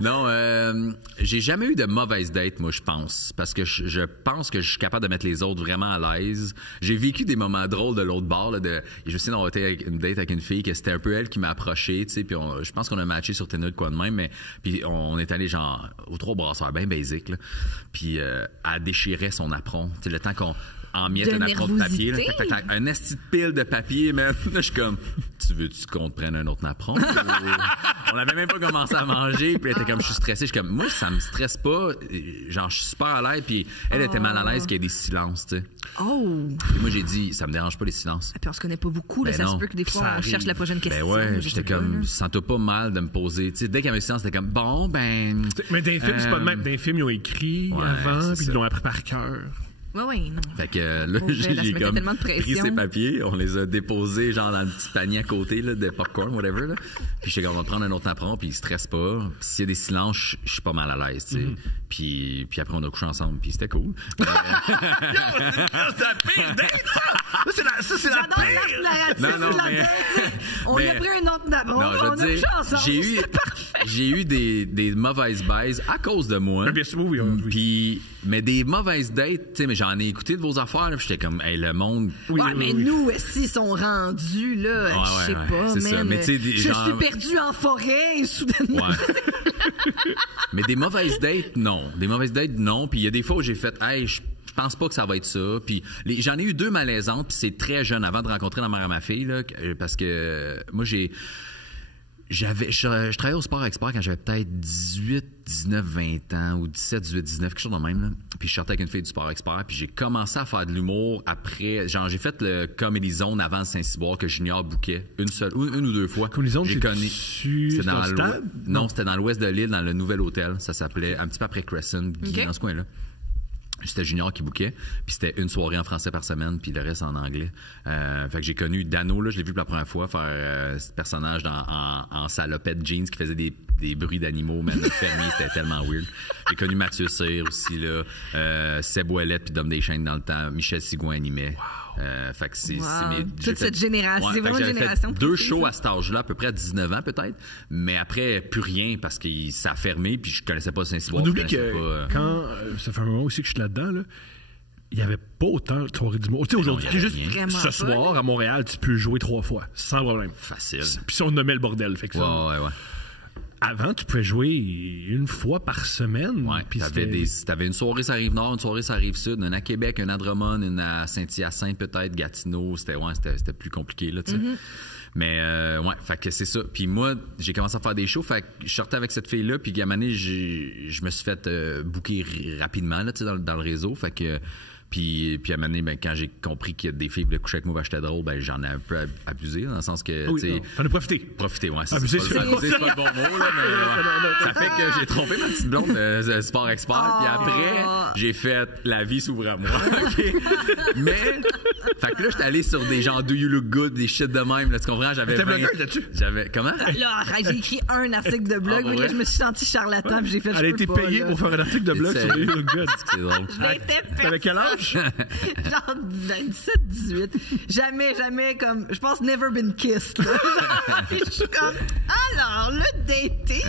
Non, j'ai jamais eu de mauvaise date, moi, je pense. Parce que je pense que je suis capable de mettre les autres vraiment à l'aise. J'ai vécu des moments drôles de l'autre bord. Là, je me souviens d'avoir été avec une date avec une fille que c'était un peu elle qui m'a approché. Puis je pense qu'on a matché sur Tinder de quoi de même. Mais puis on est allé genre aux trois brasseurs, bien basic. Là. Puis elle déchirait son apron. T'sais, le temps qu'on en miette un apron de papier. Là, un esti de pile de papier, man. Là, je suis comme, tu veux-tu qu'on te prenne un autre apron? On avait même pas commencé à manger, puis elle était comme, je suis stressée. Je suis comme, moi, ça me stresse pas. Genre, je suis super à l'aise, puis elle était mal à l'aise qu'il y ait des silences, tu sais. Oh! Puis moi, j'ai dit, ça me dérange pas les silences. Et puis on se connaît pas beaucoup, là, ça se peut que des fois, on cherche la prochaine question. Ben ouais, j'étais comme, sens-toi pas mal de me poser. Tu sais, dès qu'il y avait un silence, c'était comme, bon, ben. Mais dans les films, c'est pas de même. Dans les films, ils ont écrit avant, puis ils l'ont appris par cœur. Oui, non. Fait que là, j'ai comme pris ces papiers, on les a déposés genre dans le petit panier à côté là, de popcorn, whatever. Là. Puis j'étais comme, on va prendre un autre apron, puis il stresse pas. Puis s'il y a des silences, je suis pas mal à l'aise, tu sais. Puis après, on a couché ensemble, puis c'était cool. C'est la pire date, ça! C'est la pire! Non, mais... On a pris un autre apron, on a couché ensemble, j'ai eu des mauvaises baises à cause de moi. Bien sûr, oui. Puis, mais des mauvaises dates, tu sais, mais j'en ai écouté de vos affaires, là, j'étais comme, hey, le monde. Mais nous, s'ils sont rendus, là, je sais pas, même. Mais je suis perdu en forêt, et soudainement. Mais des mauvaises dates, non. Des mauvaises dates, non. Puis il y a des fois où j'ai fait, hey, je pense pas que ça va être ça. Puis j'en ai eu 2 malaisantes, puis c'est très jeune, avant de rencontrer la mère à ma fille, là, parce que moi, je travaillais au Sport Expert quand j'avais peut-être 18, 19, 20 ans, ou 17, 18, 19, quelque chose de même, là. Puis je sortais avec une fille du Sport Expert, puis j'ai commencé à faire de l'humour après. Genre, j'ai fait le Comedy Zone avant le Saint-Cyboire que Junior bouquait une ou deux fois. Comedy Zone, j'ai connu. C'était dans le stade? Non, c'était dans l'ouest de l'île, dans le nouvel hôtel. Ça s'appelait un petit peu après Crescent, dans ce coin-là. C'était Junior qui bouquait, puis c'était une soirée en français par semaine, puis le reste en anglais. Fait que j'ai connu Dano, là, je l'ai vu pour la première fois faire ce personnage en salopette jeans qui faisait des bruits d'animaux, même le fermier, c'était tellement weird. J'ai connu Mathieu Cyr aussi, là, Seb Ouellette, puis Dom Deschênes dans le temps, Michel Sigouin animait. Fait que c'est toute cette génération, c'est vraiment une génération. Fait 2 shows à cet âge-là, à peu près à 19 ans peut-être, mais après plus rien parce que ça a fermé puis je connaissais pas Saint-Cyboire. On oublie que quand ça fait un moment aussi que je suis là-dedans là, il n'y avait pas autant de soirées d'humour. Tu sais, aujourd'hui, juste ce soir à Montréal, tu peux jouer 3 fois sans problème. Facile. Puis si on nommait le bordel, fait que ouais. avant, tu pouvais jouer une fois par semaine. Ouais, puis t'avais une soirée sur la Rive-Nord, une soirée sur la Rive-Sud, une à Québec, une à Drummond, une à Saint-Hyacinthe peut-être, Gatineau. C'était plus compliqué, là, tu sais. Mais, ouais, fait que c'est ça. Puis moi, j'ai commencé à faire des shows, fait que je sortais avec cette fille-là, puis à un moment donné, je me suis fait booker rapidement, là, tu sais, dans le réseau. Fait que... Puis à un moment donné, ben, quand j'ai compris qu'il y a des filles qui voulaient coucher avec moi, j'étais drôle, ben, j'en ai un peu abusé, dans le sens que. Oui, t'en as profité. Profiter, ouais. Abuser, c'est pas le bon mot, là, mais ça fait que j'ai trompé ma petite blonde de Sport Expert, puis après, j'ai fait la vie s'ouvre à moi. Okay? Mais, fait que là, j'étais allé sur des gens Do You Look Good, des shit de même, là, tu comprends? J'avais. T'es blogueur là-dessus? Comment? Là, j'ai écrit un article de blog, mais là, je me suis sentie charlatan, puis j'ai fait. Elle a été payée pour faire un article de blog sur Do You Look Good. C'est drôle. T'avais quel âge? Genre 17, 18. Jamais comme. Je pense never been kissed. Je suis comme. Alors, le dating.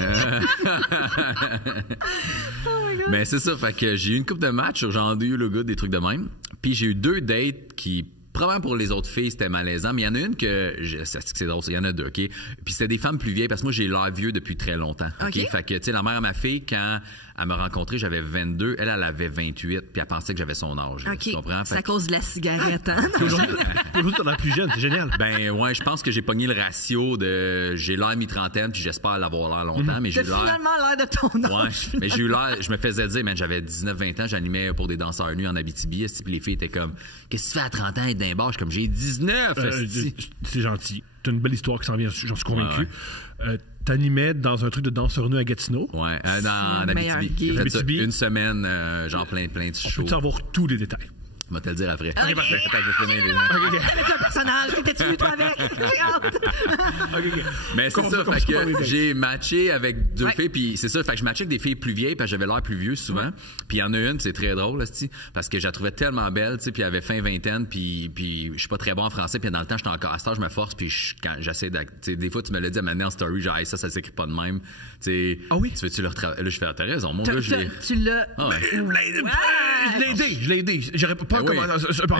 Oh my God. Mais c'est ça, fait que j'ai eu une couple de matchs sur genre Do You Look Good, des trucs de même. Puis j'ai eu 2 dates qui. Probablement pour les autres filles, c'était malaisant, mais il y en a une que... C'est drôle, il y en a 2, OK? Puis c'était des femmes plus vieilles, parce que moi, j'ai l'air vieux depuis très longtemps, OK? Fait que, tu sais, la mère à ma fille, quand elle m'a rencontré, j'avais 22, elle avait 28, puis elle pensait que j'avais son âge. OK, tu comprends? c'est à cause de la cigarette, hein? Aujourd'hui, t'as l'air plus jeune, c'est génial. Ben ouais, je pense que j'ai pogné le ratio de... J'ai l'air mi-trentaine, puis j'espère l'avoir l'air longtemps, mais j'ai eu l'air... finalement l'air de ton âge. Ouais, mais j'ai eu l'air... Je me faisais dire, man, j'avais 19-20 ans, j'animais pour des danseurs nus en Abitibi, puis les filles étaient comme... Qu'est-ce que tu fais à 30 ans être d'un bar? Je suis comme, j'ai 19! C'est gentil. T'as une belle histoire qui s'en vient, j'en suis convaincu. T'animais dans un truc de danseur nu à Gatineau. Ouais, en Abitibi. J'ai fait ça une semaine, genre plein de shows. Peux-tu avoir tous les détails? Je vais te le dire après. Okay. Parfait. Attends, je vais finir les Avec un personnage, t'es-tu venu toi avec? J'ai hâte. Mais c'est ça, fait que j'ai matché avec 2 filles, puis c'est ça, fait que je matchais avec des filles plus vieilles, parce que j'avais l'air plus vieux souvent. Puis il y en a une, c'est très drôle, là, parce que je la trouvais tellement belle, tu sais, puis elle avait fin vingtaine, puis je suis pas très bon en français, puis dans le temps, j'étais encore à ce temps, je me force, puis quand j'essaie de, tu sais, des fois, tu me l'as dit à maintenant en story, genre, hey, ça s'écrit pas de même, tu sais. Ah oui? Tu veux-tu le retravailler? Là, je fais, t'as raison, mon gars, Tu l'as. Je l'ai aidé. J'aurais pas en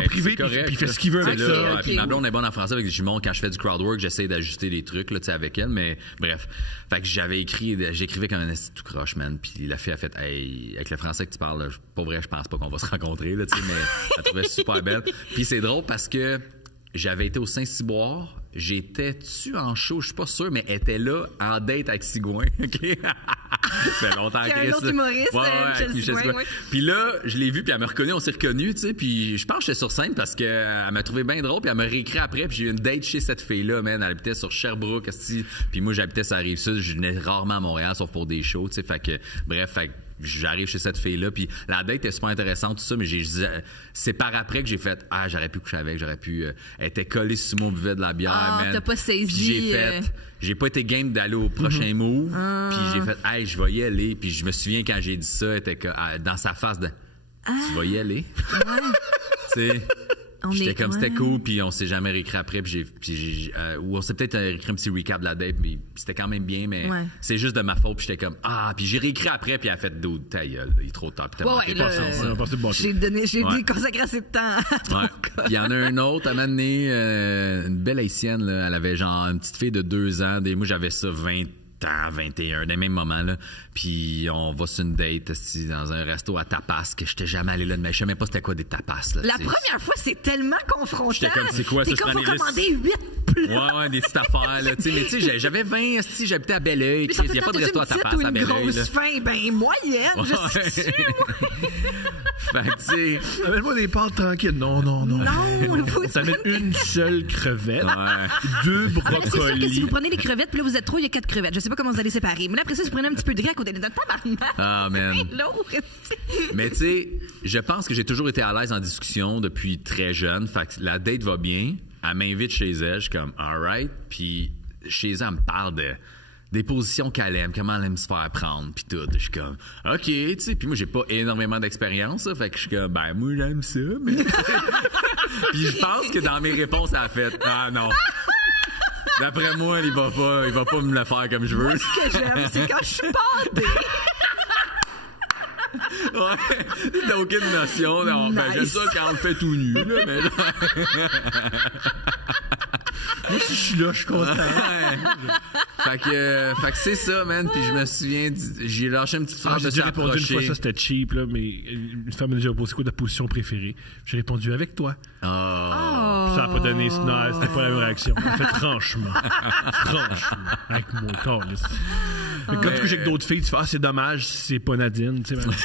privé, puis il fait ce qu'il veut avec ça. Puis ma blonde est bonne en français avec Jumon. Quand je fais du crowd work, j'essaie d'ajuster les trucs là, avec elle, mais bref. Fait que j'écrivais comme un tout croche, man. Puis la fille a fait, hey, avec le français que tu parles, pas vrai, je pense pas qu'on va se rencontrer, là, mais elle trouvait super belle. Puis c'est drôle parce que j'avais été au Saint-Cyboire. J'étais-tu en show? Je suis pas sûr, mais elle était là en date avec Sigouin. OK? Ça fait longtemps qu'il y a un autre humoriste, Michel Sigouin. Puis là, je l'ai vu, puis elle m'a reconnu, on s'est reconnus, tu sais. Puis je pense que j'étais sur scène parce qu'elle m'a trouvé bien drôle, puis elle m'a réécrit après, puis j'ai eu une date chez cette fille-là, man. Elle habitait sur Sherbrooke, puis moi, j'habitais sur la Rive-Sud. Je venais rarement à Montréal, sauf pour des shows, tu sais. Fait que, bref, j'arrive chez cette fille-là, puis la date était super intéressante, tout ça, mais c'est par après que j'ai fait, j'aurais pu coucher avec, elle était collée sur mon buvet de la bière, man. T'as pas saisi. J'ai pas été game d'aller au prochain move, puis j'ai fait, je vais y aller, puis je me souviens quand j'ai dit ça, elle était dans sa face de, tu vas y aller? Tu sais. J'étais comme, c'était cool, puis on s'est jamais réécrit après, ou on s'est peut-être réécrit un petit recap de la date, mais c'était quand même bien, mais c'est juste de ma faute, puis j'étais comme, puis j'ai réécrit après, puis elle a fait dude, ta gueule, il est trop tard, puis t'as manqué j'ai consacré assez de temps à ton cas. Il y en a un autre, à un moment donné, une belle haïtienne, là, elle avait genre une petite fille de 2 ans, moi j'avais ça 20 ans, 21, des mêmes moments, là. Puis on va sur une date dans un resto à tapas, que j'étais jamais allé là, mais je savais même pas c'était quoi des tapas, là. La première fois, c'est tellement confrontant. J'étais comme, c'est quoi, ça? T'es comme, faut commander 8 plats. Ouais, des petites affaires, là. Mais tu sais, j'avais 20, j'habitais à Belleuil, il n'y a pas de resto à tapas à Belleuil. Une grosse faim, moyenne, je sais. Fait que, tu sais. Amène-moi des pâtes tranquilles. Non. Ça met une seule crevette, 2 brocolis. C'est sûr que si vous prenez les crevettes, puis là, vous êtes trop, il y a 4 crevettes. Je sais pas comment vous allez séparer. Mais là, après ça, vous prenez un petit peu de riz à côté de notre tabarnak. Ah, man. Mais tu sais, je pense que j'ai toujours été à l'aise en discussion depuis très jeune. Fait que la date va bien. Elle m'invite chez elle. Je suis comme, alright. Puis chez elle, elle me parle des positions qu'elle aime, comment elle aime se faire prendre, puis tout. Je suis comme, OK, tu sais. Puis moi, j'ai pas énormément d'expérience. Fait que je suis comme, moi, j'aime ça. Mais... Puis je pense que dans mes réponses, elle a fait, non. D'après moi, il va pas me le faire comme je veux. Moi, ce que j'aime, c'est quand je suis bandée. Ouais, t'as aucune notion. Non, nice. J'aime ça quand on le fait tout nu, là, mais là... Moi, si je suis là, je suis content. Fait que c'est ça, man. Puis je me souviens, j'ai lâché une petite phrase J'ai de déjà répondu une fois, s'approcher. ça c'était cheap, là, mais une femme m'a déjà posé quoi de position préférée. J'ai répondu avec toi. Oh. Ça n'a pas donné, non, c'était pas la même réaction. En fait, franchement. Avec mon corps, là. Mais quand tu couches avec d'autres filles, tu fais, c'est dommage, c'est pas Nadine, tu sais, man.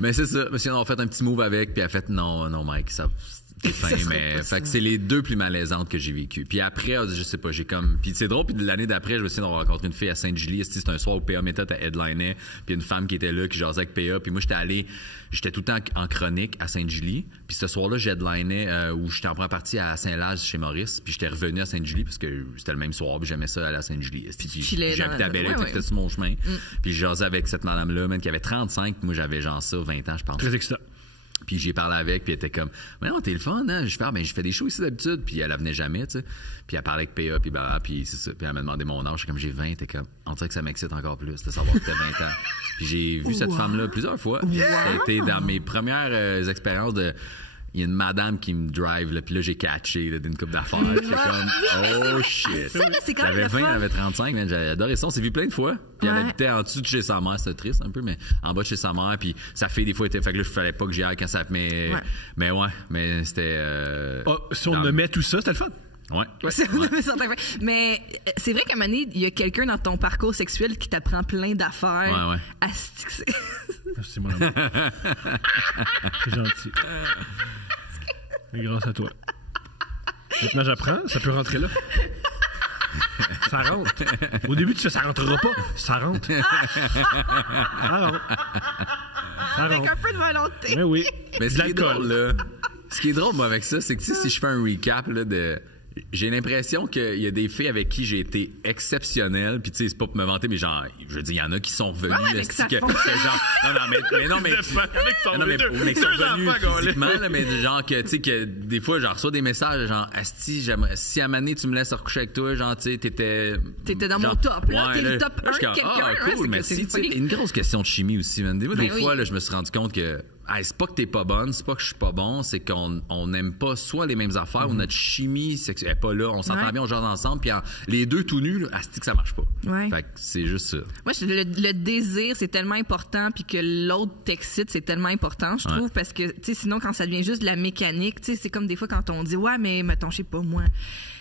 Mais c'est ça. Mais sinon, on a fait un petit move avec, puis elle a fait non, Mike, ça. T'es fin, mais fait que c'est les deux plus malaisantes que j'ai vécues. Puis après, je sais pas, j'ai comme. Puis c'est drôle, puis l'année d'après, je me souviens d'avoir rencontré une fille à Sainte-Julie. C'était un soir où PA Méthode à headliner, puis une femme qui était là, qui jasait avec PA. Puis moi, j'étais tout le temps en chronique à Sainte-Julie. Puis ce soir-là, j'headlinais où j'étais en première partie à Saint-Lage chez Maurice. Puis j'étais revenu à Sainte-Julie parce que c'était le même soir, puis j'aimais ça aller à Sainte-Julie. Puis j'habitais à Belleuil, c'était sur mon chemin. Puis je jasais avec cette madame-là, même qui avait 35. Moi, j'avais genre ça, 20 ans, je pense. Très excitant. Puis j'ai parlé avec, puis elle était comme, mais non, t'es le fun, hein? Je fais des shows ici d'habitude, puis elle venait jamais, tu sais. Puis elle parlait avec PA, puis c'est ça. Puis elle m'a demandé mon âge, comme j'ai 20, elle était comme, on dirait que ça m'excite encore plus, de savoir que t'as 20 ans. Puis j'ai vu cette femme-là plusieurs fois, puis ça a été dans mes premières expériences de. Il y a une madame qui me drive, là, puis là, j'ai catché là, d'une couple d'affaires. J'étais comme, oh shit. Ça, là, c'est quand même J'avais le 20, fun. elle avait 35, man, j'avais adoré ça. On s'est vu plein de fois. Puis elle Ouais. habitait en dessous de chez sa mère, c'était triste un peu, mais en bas de chez sa mère. Puis sa fille, des fois, était. Fait que là, il fallait pas que j'y aille quand ça. Mais c'était. Si on me met tout ça, c'était le fun. Ouais. Mais c'est vrai qu'à un moment donné, il y a quelqu'un dans ton parcours sexuel qui t'apprend plein d'affaires. Ouais. Asti que c'est- C'est mon amour. C'est gentil. Et grâce à toi. Maintenant, j'apprends, ça peut rentrer là. Ça rentre. Au début, tu fais ça rentrera pas. Ça rentre. Ça rentre. Ça Avec rentre. un peu de volonté. Mais oui. Mais De ce qui est l'alcool. drôle, là. Ce qui est drôle, moi, avec ça, c'est que tu sais, si je fais un recap, là, de. J'ai l'impression qu'il y a des filles avec qui j'ai été exceptionnel, puis tu sais, c'est pas pour me vanter, mais genre, je veux dire, il y en a qui sont revenus, Ouais, mais que ça fonctionne. mais qui sont revenus physiquement, là, mais genre que, tu sais, que des fois, j'en reçois des messages, genre, Asti, si à un moment donné, tu me laisses recoucher avec toi, genre, tu sais, t'étais dans mon top, là, t'es le là, top je suis 1 de comme, quelqu'un, ah, ouais, cool, c'est merci, que tu sais, c'est une grosse question de chimie aussi, man. Des Ben fois, oui. là, je me suis rendu compte que, hey, c'est pas que t'es pas bonne, c'est pas que je suis pas bon, c'est qu'on n'aime pas soit les mêmes affaires ou notre chimie sexuelle est pas là, on s'entend Ouais. bien, on joue ensemble, puis les deux tout nus, là, asti que ça marche pas. Ouais. Fait que c'est juste ça. Moi, le désir, c'est tellement important, puis que l'autre t'excite, c'est tellement important, je trouve, parce que, tu sais, sinon, quand ça devient juste de la mécanique, tu sais, c'est comme des fois quand on dit, ouais, mais mettons, je sais pas, moi,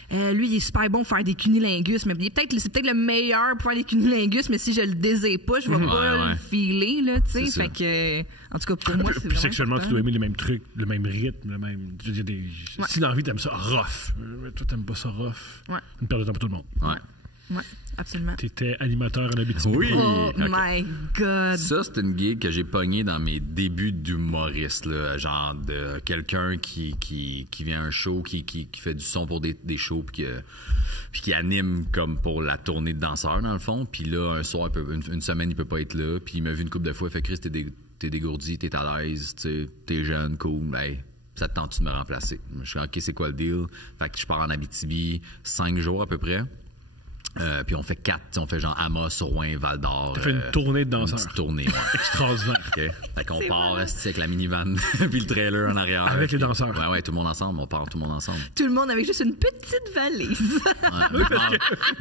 lui, il est super bon pour faire des cunilingus, mais c'est peut-être le meilleur pour faire des cunilingus, mais si je le désire pas, je vais pas Ouais. le filer, là, tu sais. C'est ça. Fait que, en tout cas, pour moi, c'est Puis vraiment sexuellement, tu important. dois aimer les mêmes trucs, le même rythme, le même. Je veux dire, si dans la vie, t'aimes ça rough. Toi, t'aimes pas ça rough. Ouais. Une perte de temps pour tout le monde. Ouais. Ouais, absolument. T'étais animateur en Abitibi. Oui. Oh Ok. my God. Ça, c'est une gig que j'ai pognée dans mes débuts d'humoriste, là, genre de quelqu'un qui vient à un show, qui fait du son pour des shows, puis qui anime comme pour la tournée de danseurs, dans le fond. Puis là, un soir, une semaine, il peut pas être là. Puis il m'a vu une couple de fois, il fait Chris, t'es dégourdi, t'es à l'aise, t'es jeune, cool, ben, ça te tente-tu de me remplacer? Je suis OK, c'est quoi le deal? Fait que je pars en Abitibi 5 jours à peu près. Puis on fait 4, on fait genre Amos, Rouen, Val d'Or. T'as fait une tournée de Une danseurs. petite tournée, ouais. Extraordinaire. OK. Fait qu'on C'est part bon. esti, avec la minivan puis le trailer en arrière. Avec les Puis- danseurs. Ouais, tout le monde ensemble. On part tout le monde ensemble. Tout le monde avec juste une petite valise.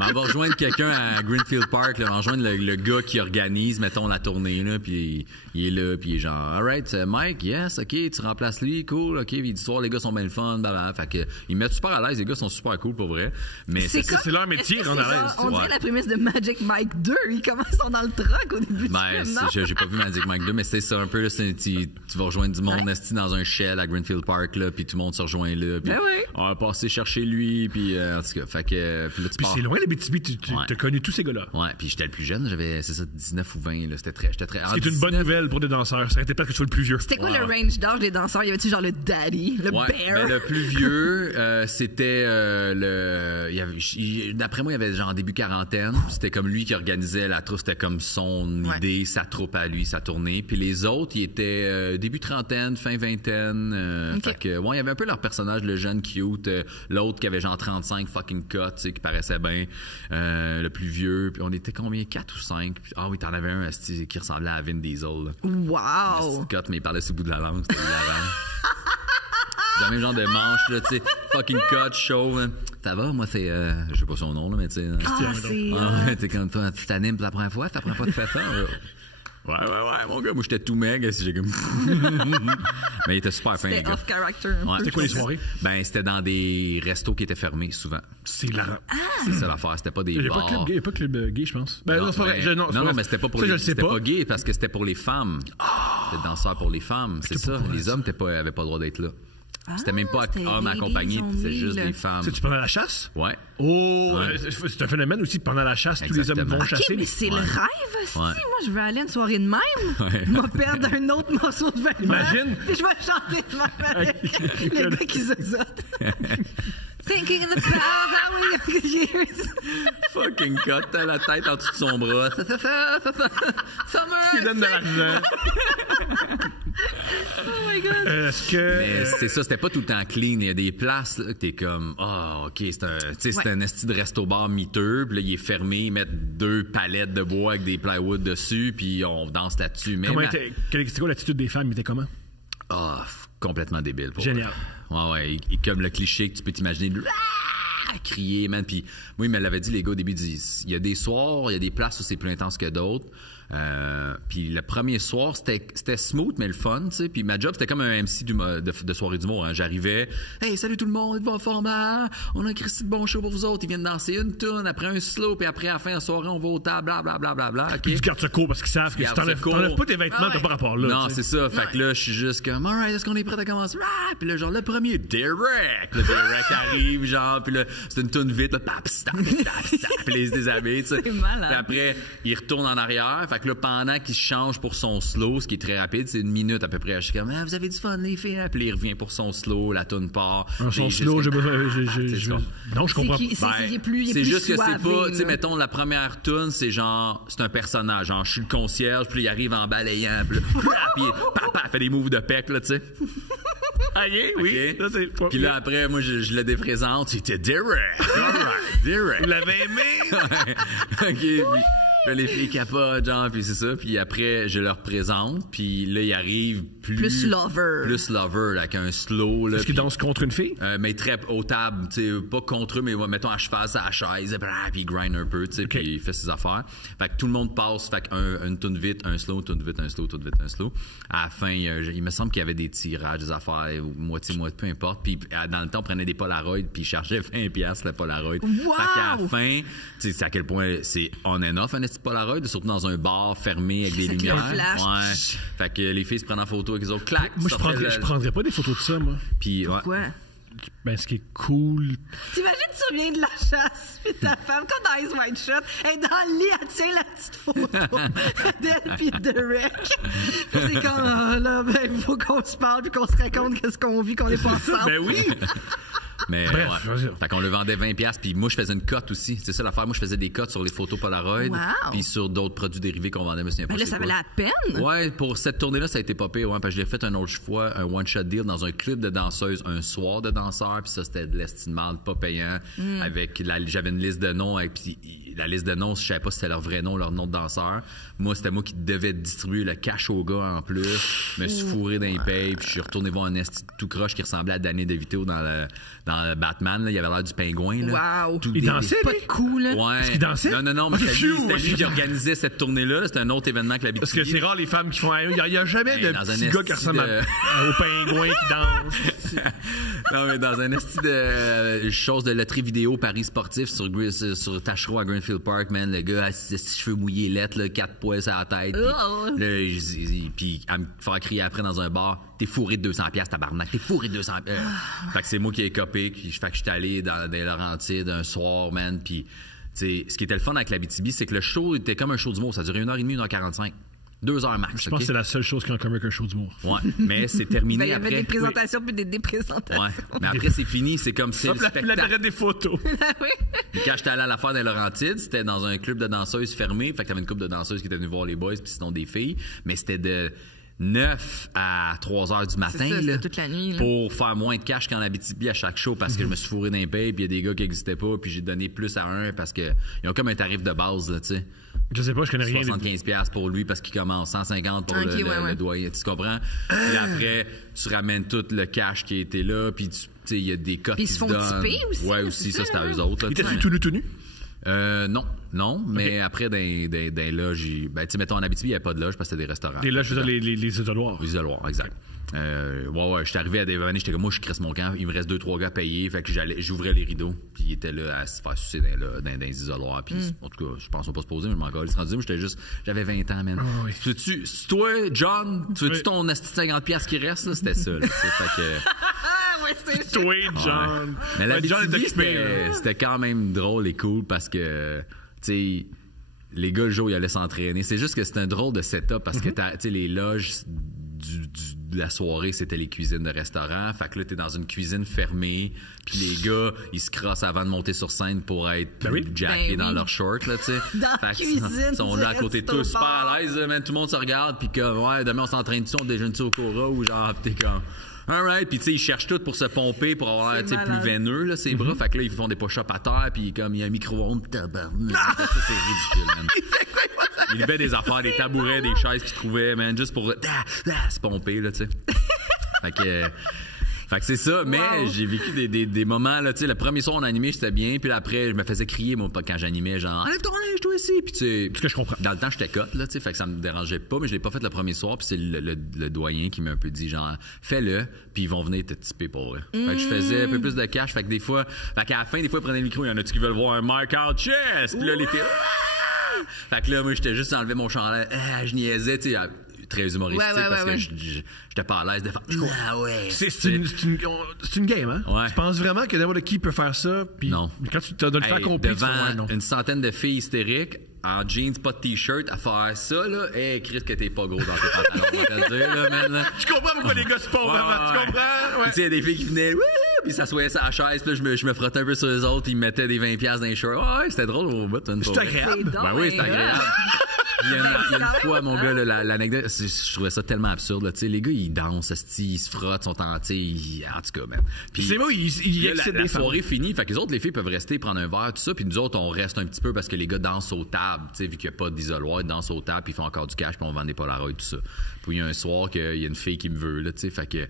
On va rejoindre quelqu'un à Greenfield Park. Là, on va rejoindre le gars qui organise, mettons, la tournée. Là, puis il est là, puis il est genre, alright, Mike, yes, OK, tu remplaces lui, cool, OK. Puis il dit, soir, les gars sont bien le fun. Blablabla. Fait que, ils mettent super à l'aise. Les gars sont super cool pour vrai. Mais c'est ça. c'est leur métier, Est-ce que on c'est arrête, genre- c'est- On dirait ouais. la prémisse de Magic Mike 2. Ils commencent dans le truck au début du Ben, film, non? j'ai pas vu Magic Mike 2, mais c'est ça un peu. Là, tu vas rejoindre du monde Ouais. esti, dans un shell à Greenfield Park, là, puis tout le monde se rejoint là. Puis Ben oui. on va passer chercher lui, puis en tout cas, fait que. Puis là, tu Puis pars. c'est loin, les BTB. Tu Ouais. as connu tous ces gars-là. Ouais, puis j'étais le plus jeune, j'avais, c'est ça, 19 ou 20, là. J'étais très. Ce qui est une bonne nouvelle pour des danseurs. Ça n'était pas que tu sois le plus vieux. C'était quoi Ouais, le ouais. range d'âge des danseurs? Y avait-tu genre le daddy, le Ouais, bear? ben, le plus vieux, c'était d'après moi, il y avait genre début quarantaine. C'était comme lui qui organisait la troupe, c'était comme son Ouais. idée, sa troupe à lui, sa tournée. Puis les autres, ils étaient début trentaine, fin vingtaine. Ok. Fait que, ouais, il y avait un peu leur personnage, le jeune cute, l'autre qui avait genre 35 fucking cut, tu sais, qui paraissait bien, le plus vieux. Puis on était combien? 4 ou 5? Puis, ah oui, t'en avais un esti, qui ressemblait à Vin Diesel. Là. Wow! Cut, mais il parlait sur le bout de la langue, c'était hilarant. Genre, même genre de manche, là, tu sais, fucking cut, chauve. Hein. Ça va? Moi, c'est, je sais pas son nom, là, mais tu sais. C'est... T'es comme toi, tu t'animes pour la première fois, c'est la première fois que tu fais ça. Ouais, mon gars, moi, j'étais tout maigre, si j'ai comme. Mais il était super fin, le C'était gars. off-character. Ouais. C'était quoi les soirées? Ben, c'était dans des restos qui étaient fermés, souvent. C'est hilarant. C'est ça l'affaire, c'était pas des Il n'y a bars. pas de club gay, je pense. Ben, non, c'est pas vrai. Non, mais c'était pas pour ça, les. je le sais C'était pas. pas gay parce que c'était pour les femmes. C'était danseur pour les femmes, c'est ça. Les hommes avaient pas le droit d'être là. C'était même pas c'était hommes ladies accompagnés, c'était only, juste là. des femmes. Tu pendant la chasse? Ouais. Oh, c'est un phénomène aussi. Pendant la chasse, tous les hommes Exactement. vont OK, chasser. mais c'est le rêve aussi. Ouais. Moi, je veux aller à une soirée de même. Me perdre un autre morceau de vêtement. Imagine. Puis je vais chanter de même avec le gars qui zozote. Thinking in the past, how we young years. Fucking cut, t'as la tête en dessous de son bras. Qui donne de l'argent. Oh my God. Est-ce que. Mais c'est ça, c'était pas tout le temps clean. Il y a des places là, que t'es comme, OK, c'est un esti de resto-bar miteux, puis là, il est fermé, ils mettent 2 palettes de bois avec des plywood dessus, puis on danse là-dessus. Mais C'est quoi l'attitude des femmes? Il était comment? complètement débile. Génial. Ouais. Et comme le cliché que tu peux t'imaginer, crier, man. Puis moi, il me l'avait dit, les gars, au début, il y a des soirs, il y a des places où c'est plus intense que d'autres. Puis le premier soir, c'était smooth, mais le fun, tu sais. Puis ma job, c'était comme un MC de soirée d'humour. Hein. J'arrivais, hey, salut tout le monde, êtes-vous en format? On a un Christy de bon show pour vous autres. Ils viennent danser une tune, après un slow, puis après, à la fin de la soirée, on va au table, blablabla. OK? Puis tu gardes ça court parce qu'ils savent que si t'enlèves pas tes vêtements, t'as pas rapport là. Non, c'est ça. Fait que là, je suis juste comme, alright, est-ce qu'on est prêt à commencer? Puis là, genre, le premier, Derek. Le Derek arrive, genre, puis là, c'est une tune vite, là, pap, stop, puis les déshabille, tu sais. C'est malade. Puis après, il retourne en arrière. Fait que là, pendant qu'il se change pour son slow, ce qui est très rapide, c'est 1 minute à peu près. Je suis comme, vous avez du fun, les filles. Puis là, il revient pour son slow, la tune part. Son slow, non, je comprends. C'est juste que c'est pas, tu sais, sais, mettons, la première tune, c'est genre, c'est un personnage. Genre, je suis le concierge, puis là, il arrive en balayant, puis là, il fait des moves de pec, là, tu sais. Oui. OK. Puis là, après, moi, je le déprésente. C'était Derek. Alright, Derek. Vous l'avez aimé? OK. Puis là, les filles capotent, genre, puis c'est ça. Puis après, je leur présente. Puis là, il arrive plus lover. Plus lover, là, avec un slow. Là, Est-ce qu'il danse contre une fille? Mais très aux tables, tu sais, pas contre eux, mais mettons à cheval, à la chaise, puis il grind un peu, tu sais, puis il fait ses affaires. Fait que tout le monde passe, fait une tune vite, un slow, tune vite, un slow, tune vite, un slow. À la fin, il me semble qu'il y avait des tirages, des affaires, moitié, peu importe. Puis dans le temps, on prenait des Polaroids, puis il chargeait 20$ le Polaroid. Wow! Fait qu'à la fin, tu sais à quel point c'est on and off, un petit Polaroid, surtout dans un bar fermé avec des lumières. Ouais. Fait que les filles se prennent en photo avec les autres, clac. Moi, je prendrais pas des photos de ça, moi. Puis, Pourquoi? Ben, ce qui est cool. T'imagines, tu reviens de la chasse, puis ta femme, comme dans Ice White Shot, elle est dans le lit, elle tient la petite photo d'elle puis de Derek. Puis c'est comme, là, ben, il faut qu'on se parle puis qu'on se raconte qu'est-ce qu'on vit, qu'on est pas ensemble. Ben oui! Mais bref, ouais. Fait qu'on le vendait 20$, puis moi je faisais une cote aussi. C'est ça l'affaire, moi je faisais des cotes sur les photos Polaroid, puis sur d'autres produits dérivés qu'on vendait, mais c'est Ben là, ça valait la peine. Ouais, pour cette tournée-là, ça a été pas pire, ouais, parce que je l'ai fait une autre fois, un one-shot deal dans un club de danseuses, un soir de danseurs, puis ça c'était de l'estimable, pas payant, avec j'avais une liste de noms, puis la liste de noms, je savais pas si c'était leur vrai nom, leur nom de danseur. Moi, c'était moi qui devais distribuer le cash aux gars en plus. Je me suis fourré dans les payes, puis je suis retourné voir un esti tout croche qui ressemblait à Danny DeVito dans le Batman, là. Il avait l'air du pingouin, là. Wow! Il dansait, pas de coup, là. Ouais. Est-ce qu'il dansait? Non, mais c'était lui qui organisait cette tournée-là. C'était un autre événement que l'habitude. Parce que c'est rare les femmes qui font. Il n'y a jamais de dans petit gars qui ressemble au pingouin qui danse. Non, mais dans un esti de chose de loterie vidéo Paris sportif sur Tachereau à Greenfield Park, man, le gars, cheveux mouillés, lettres, 4 poils à la tête. Puis à me faire crier après dans un bar, t'es fourré de 200$, tabarnak, t'es fourré de 200$. Fait que c'est moi qui ai copé, fait que j'étais allé dans les Laurentides un soir, man, puis ce qui était le fun avec l'Abitibi, c'est que le show était comme un show d'humour, ça durait 1h30, 1h45. 2 heures max. Je pense que c'est la seule chose qui a en commun qu'un show d'humour. Ouais, mais c'est terminé Ben, il y après. avait des présentations puis des déprésentations. Ouais, mais après c'est fini, c'est comme c'est le spectacle. La période des photos. Oui. Puis quand j'étais allé à l'affaire des Laurentides, c'était dans un club de danseuses fermé, fait que t'avais une couple de danseuses qui étaient venues voir les boys, puis sinon des filles, mais c'était 9 à 3 heures du matin. C'est ça, là, c'était toute la nuit. Là. pour faire moins de cash qu'en Abitibi à chaque show parce que je me suis fourré dans les payes, puis il y a des gars qui n'existaient pas, puis j'ai donné plus à un parce qu'ils ont comme un tarif de base, là, tu sais. Je sais pas, je connais rien. 75$ pour lui parce qu'il commence, 150$ pour le doyen, tu comprends? Puis après, tu ramènes tout le cash qui était là, puis tu sais, il y a des cotes qui se donnent. Ils se font tiper aussi. Ouais, aussi, ça, c'est à eux autres. Étais-tu tout nu? Non, mais après, dans loges, ben, tu sais, mettons, en Abitibi, il n'y avait pas de loge parce que c'était des restaurants. Les loges, je veux dire, les isoloirs. Les isoloirs, exact. Ouais, j'étais arrivé à des années, j'étais comme, moi, je crisse mon camp, il me reste 2-3 gars payés, fait que j'ouvrais les rideaux, puis il était là à se faire sucer dans les isoloirs, puis en tout cas, je pense pas se poser, mais je m'en calais. J'avais 20 ans, man. Oh, oui. Si toi, John, tu veux-tu ton asti de 50$ qui reste, là? C'était ça, là, fait que... Toi, John. Ouais. Mais la c'était quand même drôle et cool parce que, tu sais, les gars, le jour, ils allaient s'entraîner. C'est juste que c'était un drôle de setup parce que, tu sais, les loges de la soirée, c'était les cuisines de restaurant. Fait que là, t'es dans une cuisine fermée. Puis les gars, ils se crossent avant de monter sur scène pour être plus jackés dans leurs shorts, là, tu sais. Dans la cuisine. Ils sont là à côté de toi, super à l'aise, man. Tout le monde se regarde. Puis comme, ouais, demain, on s'entraîne-tu, on déjeune-tu au Cora ou genre, t'es comme... Alright, puis tu sais, ils cherchent tout pour se pomper, pour avoir tu sais plus veineux, là, ses bras. Fait que là, ils font des push-ups à terre, puis comme il y a un micro-ondes, tabarnak. Ça, c'est ridicule, man. Il avait des affaires, des tabourets, des chaises qu'ils trouvaient, man, juste pour se pomper, là, tu sais. Fait que c'est ça, mais j'ai vécu des moments, là, tu sais, le premier soir on animait, j'étais bien, puis après, je me faisais crier, moi, quand j'animais, genre, enlève ton linge, toi ici, puis tu sais. Ce que je comprends. Dans le temps, j'étais cut, là, tu sais, fait que ça me dérangeait pas, mais je l'ai pas fait le premier soir, puis c'est le doyen qui m'a un peu dit, genre, fais-le, puis ils vont venir te tiper pour vrai. Fait que je faisais un peu plus de cash, fait que des fois, fait qu'à la fin, des fois, ils prenaient le micro, il y en a-tu qui veulent voir un mark out chest, puis là, les filles, fait que là, moi, j'étais juste enlevé mon chandail, je niaisais, tu sais, très humoristique parce que j'étais pas à l'aise de faire. C'est une game, hein? Ouais. Tu penses vraiment que n'importe qui peut faire ça? Puis non. Quand tu as de le faire compris, devant une centaine de filles hystériques, en jeans, pas de t-shirt, à faire ça, là, Chris, que t'es pas gros dans tes pantalons, on va te le dire, là, man. Tu comprends pourquoi les gars se font, tu comprends? Tu sais, il y a des filles qui venaient, puis s'assoyaient sur la chaise, puis là, je me frottais un peu sur les autres, ils me mettaient des 20$ dans les shorts. Ouais, c'était drôle au bout. C'est agréable. Ben oui, c'est agréable. Il y a une fois, mon gars, l'anecdote, je trouvais ça tellement absurde. Là, les gars, ils dansent, ils se frottent, sont en tout cas, man. Puis c'est moi, ils excitent la soirée finie, fait que les autres, les filles peuvent rester prendre un verre, tout ça, puis nous autres, on reste un petit peu parce que les gars dansent aux tables, vu qu'il n'y a pas d'isoloir, ils dansent aux tables, puis ils font encore du cash, puis on vend des Polaroids, tout ça. Puis il y a un soir qu'il y a une fille qui me veut, là, fait que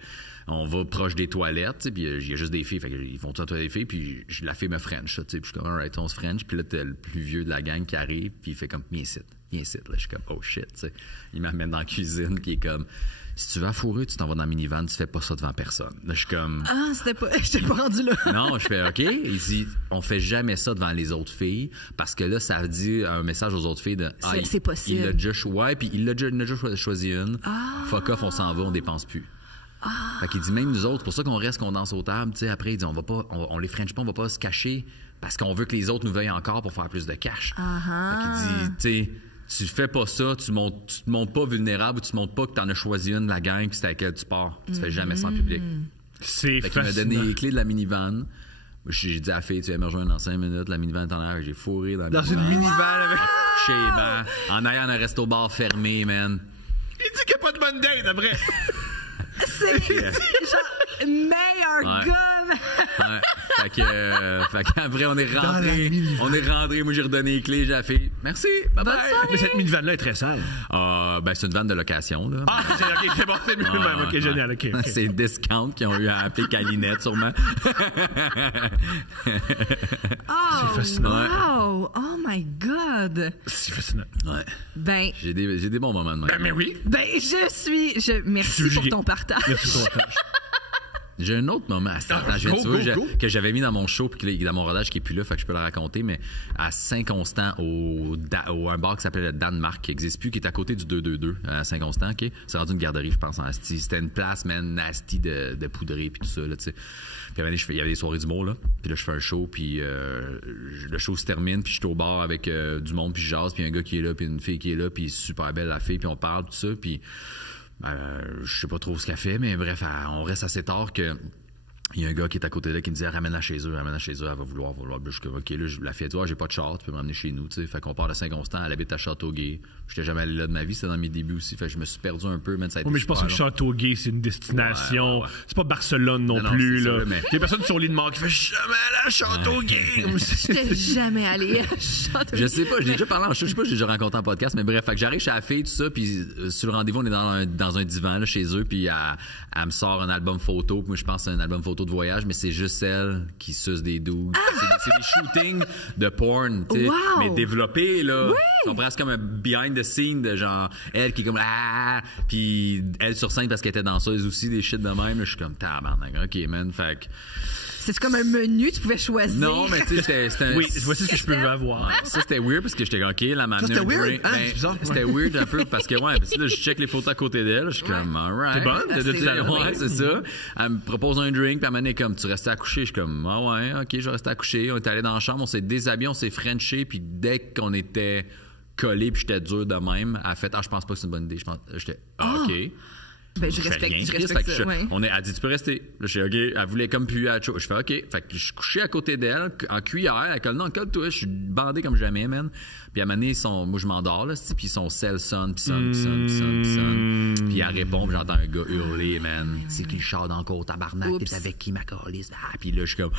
on va proche des toilettes, puis il y a juste des filles, fait qu'ils font tout à des filles, puis la fille me French, puis je suis comme, alright, on se French, puis là, t'as le plus vieux de la gang qui arrive, puis il fait comme, viens ici, là, je suis comme, oh shit, tu sais. Il m'amène dans la cuisine, puis il est comme, si tu vas fourrer, tu t'en vas dans la minivan, tu fais pas ça devant personne. Là, je suis comme, j'étais pas rendu là. Non, je fais, OK, il dit, on fait jamais ça devant les autres filles, parce que là, ça dit un message aux autres filles de, c'est possible. Il l'a déjà puis il a déjà choisi une, fuck off, on s'en va, on dépense plus. Fait qu'il dit, même nous autres, c'est pour ça qu'on reste, qu'on danse aux tables, tu sais, après, il dit, on les French pas, on va pas se cacher parce qu'on veut que les autres nous veuillent encore pour faire plus de cash. Fait qu'il dit, tu sais, tu fais pas ça, tu te montres pas vulnérable ou tu te montres pas que t'en as choisi une de la gang puis c'est à laquelle tu pars. Tu fais jamais ça en public. C'est fait qu'il m'a donné les clés de la minivan. J'ai dit à la fille, tu vas me rejoindre dans 5 minutes, la minivan est en arrière, j'ai fourré dans la minivan. Dans une minivan avec... Chez les bancs, en arrière d'un resto-bar fermé, man. Il dit qu'il n'y a pas de bonne date après. C'est genre meilleur gars. Fait qu'après on est rentré. Moi j'ai redonné les clés, j'ai la fille. Merci. Bye bye. Mais cette minivan là est très sale. Ben c'est une vanne de location là. C'est bon, c'est mieux même. OK, génial. OK. C'est Discount qui ont eu à appeler Calinette sûrement. C'est fascinant. Wow. Oh my god. C'est fascinant. Ouais. Ben j'ai des bons moments de même. Mais oui. Merci pour ton partage. Merci pour ton partage. J'ai un autre moment que j'avais mis dans mon show puis dans mon rodage qui est plus là, fait que je peux le raconter, mais à Saint-Constant au un bar qui s'appelait le Danemark qui n'existe plus, qui est à côté du 222 à Saint-Constant, OK? C'est rendu une garderie, je pense, en asti. C'était une place, man, nasty de poudrée puis tout ça, là, tu sais. Puis il y avait des soirées d'humour, là. Puis là, je fais un show, puis le show se termine, puis je suis au bar avec du monde, puis je jase, puis un gars qui est là, puis une fille qui est là, puis super belle la fille, puis on parle, tout ça, puis je sais pas trop ce qu'elle fait, mais bref, on reste assez tard que il y a un gars qui est à côté d'elle qui me dit ramène-la chez eux, elle va vouloir. Je suis comme, OK, là, la fille a dit, j'ai pas de char, tu peux me ramener chez nous, tu sais. Fait qu'on part de Saint-Constant, elle habite à Châteauguay. J'étais jamais allé là de ma vie, c'était dans mes débuts aussi. Fait que je me suis perdu un peu, mais ça a été mais je pense que Châteauguay, c'est une destination. Ouais. C'est pas Barcelone non plus, là. Mais... Il y a personne sur l'île de mort qui fait jamais allé à Châteauguay. J'étais jamais allée à Châteauguay. Je sais pas, j'ai déjà parlé je sais pas, j'ai déjà rencontré en podcast, mais bref, fait que j'arrive chez la fille, tout ça, puis sur le rendez-vous, on est dans un divan, là, chez eux, puis elle me sort un album photo, puis moi, je pense que c'est un album photo de voyage, mais c'est juste elle qui suce des doudes. C'est des shootings de porn, tu sais, mais développés, là. Oui. Tu comprends? C'est comme un behind the scene de genre, elle qui est comme, puis elle sur scène parce qu'elle était danseuse aussi, des shit de même, là, je suis comme, tabarnak, OK, man, fait que... C'est comme un menu, tu pouvais choisir. Non, mais tu sais, c'était un... Oui, voici ce que je peux avoir. Ça, c'était weird parce que j'étais OK, là, m'a amené un drink. C'était weird un peu parce que, parce que là, je check les photos à côté d'elle. Je suis comme, alright. T'es bonne? T'as de tout à l'heure. Ouais, c'est ça. Elle me propose un drink, puis elle m'a dit comme, tu restais à coucher. Je suis comme, ouais, OK, je vais rester à coucher. On est allé dans la chambre, on s'est déshabillé, on s'est frenché, puis dès qu'on était collés, puis j'étais dur de même, elle a fait, je pense pas que c'est une bonne idée. J'étais, OK. Ben, je respecte ça, elle a dit, tu peux rester. Là, je suis OK. Elle voulait comme puer à la chose. Je fais OK. Fait que je suis couché à côté d'elle, en cuillère. Elle colle, non, colle-toi. Je suis bandé comme jamais, man. Puis à un moment donné, moi, je m'endors, là, puis son cell sonne, puis sonne. Puis elle répond, puis j'entends un gars hurler, man. C'est qui le char d'encore, tabarnak, t'es avec qui, ma calisse? Puis là, je suis comme,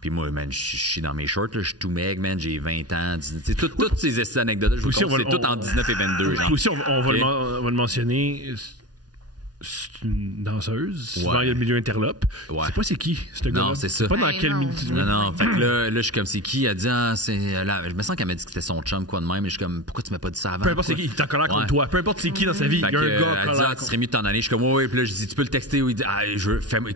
puis moi, man, je suis dans mes shorts, là, je suis tout meg, man, j'ai 20 ans. Toutes ces anecdotes, je vous compte, c'est tout en 19 et 22, genre. Aussi, on va le mentionner. C'est une danseuse. Souvent, il y a le milieu interlope. C'est pas c'est qui, ce gars-là. Non, c'est ça. Pas dans quel milieu. Non. Fait que là, je suis comme, c'est qui? Elle dit, je me sens qu'elle m'a dit que c'était son chum, quoi de même. Mais je suis comme, pourquoi tu m'as pas dit ça avant? Peu importe c'est qui, il est en colère contre toi. Peu importe c'est qui dans sa vie, il y a un gars elle dit, tu serais mieux de t'en aller. Je suis comme, oui. Puis là, je dis, tu peux le texter. Ou il dit,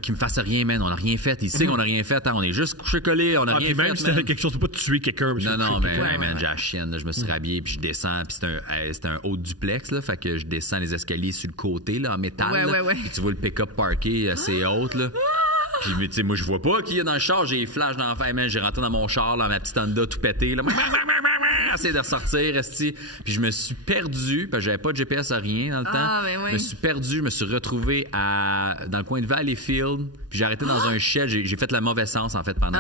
qu'il me fasse rien, man. On a rien fait. Il sait qu'on a rien fait. On est juste couché collé. On a rien fait. Même si t'as fait quelque chose, tu peux pas tuer quelqu'un. Non, mais, man, j'ai la chienne. Je me suis rhabillé, puis je descends. Puis c'était un haut duplex, là. Fait que je descends les escaliers sur le côté, là, en métal. Puis tu vois le pick-up parké assez haute, là. Puis, tu sais, moi, je vois pas qui y a dans le char. J'ai les flashs dans la face, man. J'ai rentré dans mon char, là, ma petite Honda tout pété, là. Essayer de ressortir, esti. Puis je me suis perdu, parce que j'avais pas de GPS à rien dans le temps. Je me suis perdu, je me suis retrouvé dans le coin de Valleyfield. Puis j'ai arrêté dans un shed. J'ai fait la mauvaise sens, en fait, pendant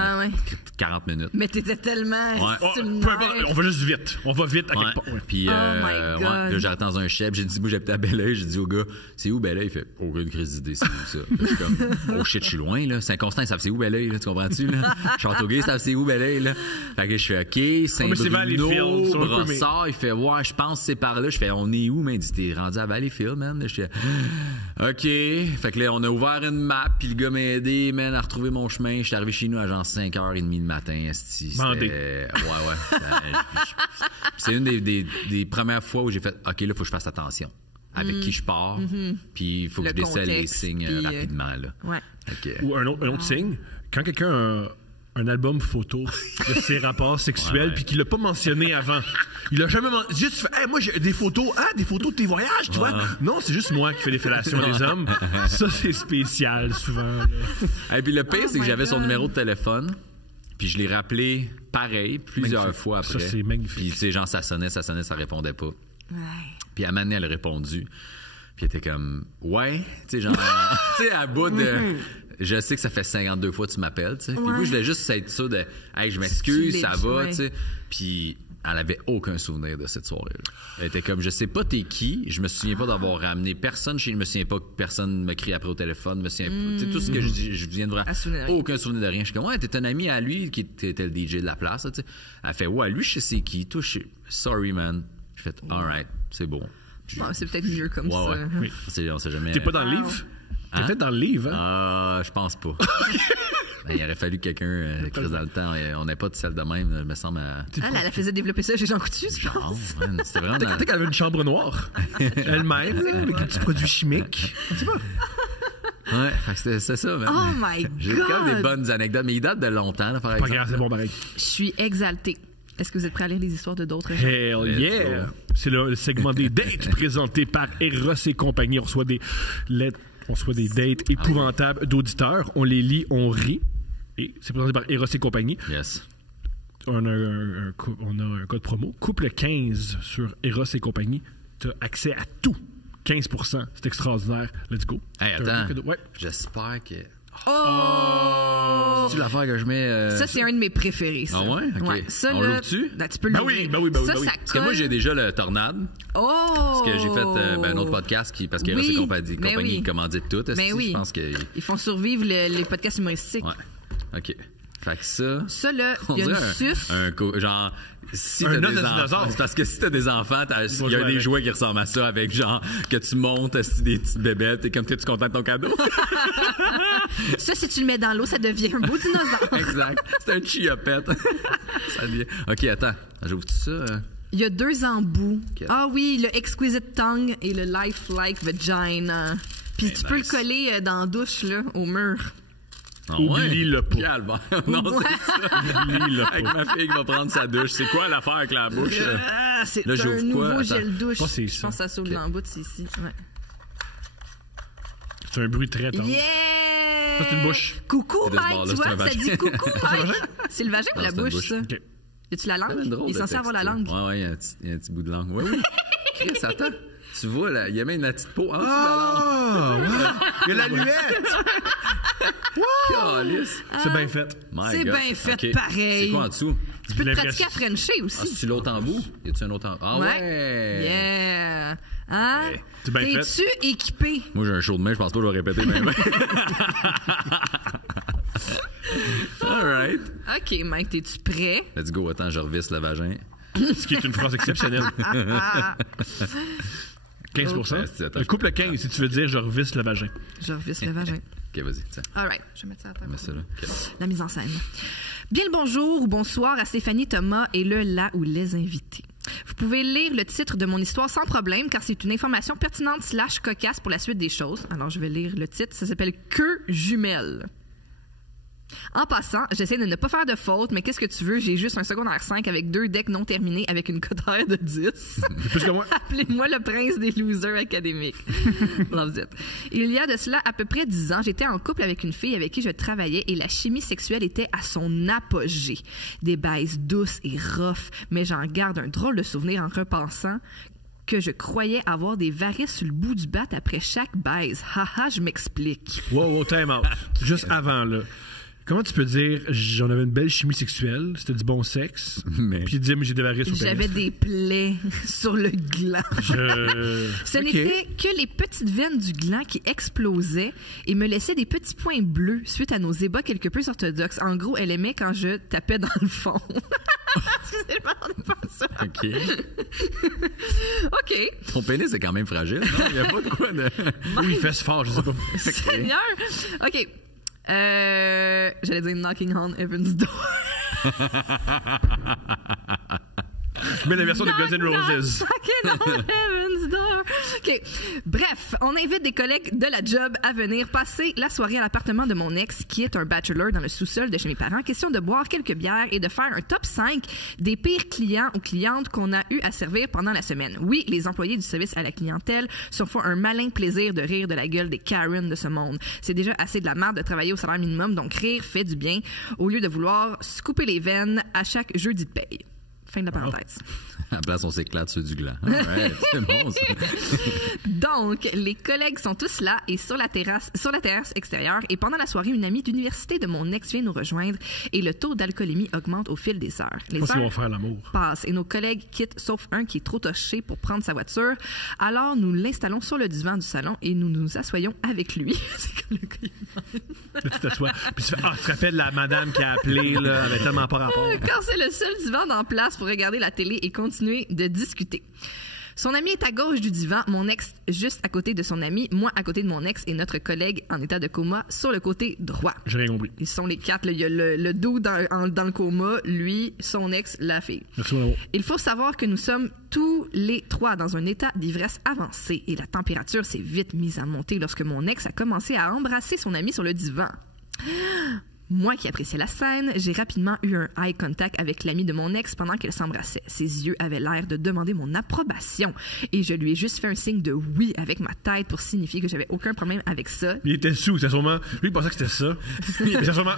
40 minutes. Mais t'étais tellement... On va juste vite. On va vite à quelque part. Puis là, j'ai arrêté dans un shed. J'ai dit, moi, j'habitais à Belleuil. J'ai dit au gars, c'est où Belleuil? Il fait, aucune crise d'idée, c'est où ça? Je suis comme, oh shit, je suis loin, là. Saint-Constant, ils savent c'est où Belleuil, là. Tu comprends-tu, là? Châteauguay, ils savent c'est où Belleuil, là. Fait que je fais, OK, Saint-Bruno. Brossard, il fait, je pense que c'est par là. Je fais, on est où, man? Il dit, t'es rendu à Valleyfield, man? Je fais, OK. Fait que là, on a ouvert une map, puis le gars m'a aidé, man, à retrouver mon chemin. Je suis arrivé chez nous à genre 5h30 le matin, esti. Bandé. C'est une des premières fois où j'ai fait, OK, là, faut que je fasse attention. Avec qui je pars, puis il faut que je décèle les signes rapidement, là. Ou un autre signe, quand quelqu'un a un album photo de ses rapports sexuels puis qu'il l'a pas mentionné avant. Il a jamais juste fait moi j'ai des photos de tes voyages, tu vois. Non, c'est juste moi qui fais les fellations des hommes. Ça c'est spécial souvent. Et puis le pire c'est que j'avais son numéro de téléphone. Puis je l'ai rappelé pareil plusieurs fois après. Ça c'est magnifique. Puis tu sais genre ça sonnait, ça répondait pas. Puis à un moment donné, elle a répondu. Puis elle était comme tu sais genre tu sais à bout de je sais que ça fait 52 fois que tu m'appelles, tu sais. Puis moi, je voulais juste être ça de hey, je m'excuse, ça va, tu sais. Puis elle avait aucun souvenir de cette soirée-là. Elle était comme, je sais pas t'es qui, je me souviens pas d'avoir ramené personne chez nous, je me souviens pas que personne me crie après au téléphone, me souviens pas, tu sais, tout ce que je viens de voir, aucun souvenir de rien. Je suis comme, t'es un ami à lui qui était le DJ de la place, tu sais. Elle fait, lui, je sais c'est qui, toi, sorry, man. Je fais, alright, c'est bon. C'est peut-être mieux comme ça. Oui. On sait jamais. T'es pas dans le livre? T'es peut-être dans le livre, hein? Je pense pas. Il aurait fallu quelqu'un qui reste dans le temps. On n'a pas de celle de même, me semble. Elle faisait développer ça chez Jean Coutu, je pense. C'était vraiment. Peut-être qu'elle avait une chambre noire. Elle-même, avec des petits produits chimiques. Je sais pas. Ouais, c'est ça, man. Oh my God! J'ai quand même des bonnes anecdotes, mais ils datent de longtemps, là, par exemple. Pas grave, c'est bon, pareil. Je suis exaltée. Est-ce que vous êtes prêts à lire des histoires de d'autres gens? Hell yeah! C'est le segment des dates présenté par Eros et compagnie. On reçoit des lettres. On reçoit des dates épouvantables d'auditeurs. On les lit, on rit. Et c'est présenté par Eros et compagnie. Yes. On a un code promo. Couple 15 sur Eros et compagnie. Tu as accès à tout. 15%. C'est extraordinaire. Let's go. Hey, attends. J'espère que... Oh! C'est-tu l'affaire que je mets... Ça, c'est un de mes préférés, ça. Ah ouais? OK. Ouais, ça, On là, l'ouvre-tu? Ben, tu peux Ben l'ouvrir. oui, ben oui, ben oui, Ça, ben oui. ça Parce que moi, j'ai déjà le Tornade. Oh! Parce que j'ai fait un autre podcast parce qu'il y a Oui, ses compagnies ben oui. qui commanditent tout. Ben oui. Je pense que... Ils font survivre les podcasts humoristiques. Ouais. OK. Fait que ça... Ça, là, On il y a dirait une suce. genre... Si Un t'as os des de enfants, dinosaure. c'est parce que si t'as des enfants, il y a jouer des avec. jouets qui ressemblent à ça, avec genre que tu montes des petites bébêtes et comme t'es-tu content de ton cadeau? Ça, si tu le mets dans l'eau, ça devient un beau dinosaure. Exact. C'est un chiopette. Ça devient... OK, attends. J'ouvre tout ça. Il y a 2 embouts. Ok. Ah oui, le Exquisite Tongue et le Lifelike Vagina. Puis tu peux le coller dans la douche, là, au mur. Ah Oublie-le pas. Calme. Non, c'est ça. Oublie-le Avec pas. ma fille qui va prendre sa douche. C'est quoi l'affaire avec la bouche? Ah, c'est Là, un j'ouvre nouveau quoi? Attends. gel douche. Je pense que c'est Je ça. pense que ça s'ouvre dans le bout, c'est ici. Ouais. C'est un bruit très tendre. Yeah! Ça, c'est une bouche. Coucou, Et de ce Mike, bord-là, tu c'est vois, un ça vagin. dit coucou, Mike. C'est le vagin ou Non, la c'est une bouche, bouche. ça? OK. Y a-tu la langue? C'est drôle Il est de censé avoir la texture. langue. Ouais, il y a un petit bout de langue. Oui, oui. Chris, attends. Tu vois, là, il y a même la petite peau en dessous de la langue. Ah, ouais. Il y a la luette. Calice. C'est bien fait. My C'est God. bien fait OK. pareil. C'est quoi en dessous? Tu peux te l'impression- pratiquer à Frencher Ah, aussi. c'est-tu l'autre embout? Y a-tu un autre embout? Ah ouais! Yeah! Hein? C'est bien fait. T'es-tu équipé? Moi, j'ai un show de main, je pense pas que je vais répéter même. All right. OK, Mike, t'es-tu prêt? Let's go. Attends, je revisse le vagin. Ce qui est une phrase exceptionnelle. 15 Attends, Coupe le 15 si tu veux dire je revisse le vagin. Je revisse le vagin. OK, vas-y, tiens. All right, je vais mettre ça à terre. Mets ça là. OK. La mise en scène. Bien le bonjour ou bonsoir à Stéphanie Thomas et le là ou les invités. Vous pouvez lire le titre de mon histoire sans problème car c'est une information pertinente / cocasse pour la suite des choses. Alors je vais lire le titre. Ça s'appelle Queue jumelle. En passant, j'essaie de ne pas faire de faute, mais qu'est-ce que tu veux? J'ai juste un secondaire 5 avec 2 decks non terminés avec une cote R de 10. Plus que moi. Appelez-moi le prince des losers académiques. Love it. Il y a de cela à peu près 10 ans, j'étais en couple avec une fille avec qui je travaillais et la chimie sexuelle était à son apogée. Des baises douces et rough, mais j'en garde un drôle de souvenir en repensant que je croyais avoir des varices sur le bout du bat après chaque baise. Haha, je m'explique. Wow, time out. Juste avant, là. Comment tu peux dire j'en avais une belle chimie sexuelle, c'était du bon sexe, Mais- puis dire mais j'ai des varices au pénis. J'avais des plaies sur le gland. Ce Ok. n'était que les petites veines du gland qui explosaient et me laissaient des petits points bleus suite à nos ébats quelque peu orthodoxes. En gros, elle aimait quand je tapais dans le fond. Excusez-moi, on est pas ça. OK. OK. Ton pénis est quand même fragile, non? Il n'y a pas de quoi de... Oui, il fesse fort, je sais pas. Seigneur. OK. J'allais dire Knocking on Heaven's Door. Mais la version de Guns N' Roses. Knocking on Heaven's Door. OK. Bref, on invite des collègues de la job à venir passer la soirée à l'appartement de mon ex, qui est un bachelor dans le sous-sol de chez mes parents. Question de boire quelques bières et de faire un top 5 des pires clients ou clientes qu'on a eu à servir pendant la semaine. Oui, les employés du service à la clientèle se font un malin plaisir de rire de la gueule des Karen de ce monde. C'est déjà assez de la merde de travailler au salaire minimum, donc rire fait du bien au lieu de vouloir se couper les veines à chaque jeudi de paye. Fin de la parenthèse. À la place, on s'éclate sur du gland. All right. C'est bon, ça. Donc, les collègues sont tous là et sur la terrasse extérieure. Et pendant la soirée, une amie d'université de mon ex vient nous rejoindre et le taux d'alcoolémie augmente au fil des heures. Je Les pense qu'ils vont heures faire l'amour. passent et nos collègues quittent, sauf un qui est trop toché pour prendre sa voiture. Alors, nous l'installons sur le divan du salon et nous nous assoyons avec lui. C'est comme le gars, il Là, tu t'assois. Puis tu fais ah, tu te rappelles la madame qui a appelé, là, elle avait tellement pas rapport. Quand c'est le seul divan en place pour regarder la télé et continuer de discuter. Son ami est à gauche du divan, mon ex juste à côté de son ami, moi à côté de mon ex et notre collègue en état de coma sur le côté droit. J'ai rien compris. Ils sont les quatre. Là. Il y a le dude dans le coma, lui, son ex, la fille. Merci, mon amour. Il faut savoir que nous sommes tous les trois dans un état d'ivresse avancé et la température s'est vite mise à monter lorsque mon ex a commencé à embrasser son ami sur le divan. Moi qui appréciais la scène, j'ai rapidement eu un eye contact avec l'ami de mon ex pendant qu'elle s'embrassait. Ses yeux avaient l'air de demander mon approbation et je lui ai juste fait un signe de oui avec ma tête pour signifier que j'avais aucun problème avec ça. Il était sous, c'était sûrement. Lui, il pensait que c'était ça. C'était sûrement.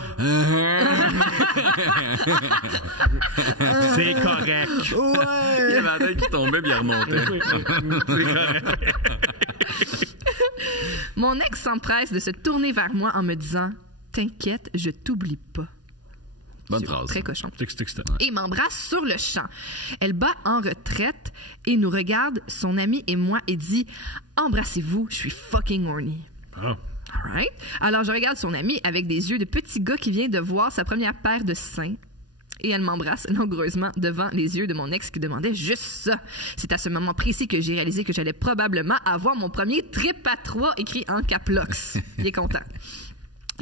C'est correct. Il y avait la tête qui tombait puis il remontait. C'est correct. Mon ex s'empresse de se tourner vers moi en me disant T'inquiète, je t'oublie pas. Bonne phrase. Très cochon. C'est excitant. Et m'embrasse sur le champ. Elle bat en retraite et nous regarde, son ami et moi, et dit « Embrassez-vous, je suis fucking horny. » Ah. All right. Alors, je regarde son ami avec des yeux de petit gars qui vient de voir sa première paire de seins. Et elle m'embrasse langoureusement devant les yeux de mon ex qui demandait juste ça. C'est à ce moment précis que j'ai réalisé que j'allais probablement avoir mon premier trip à 3 écrit en caplox. Il est content.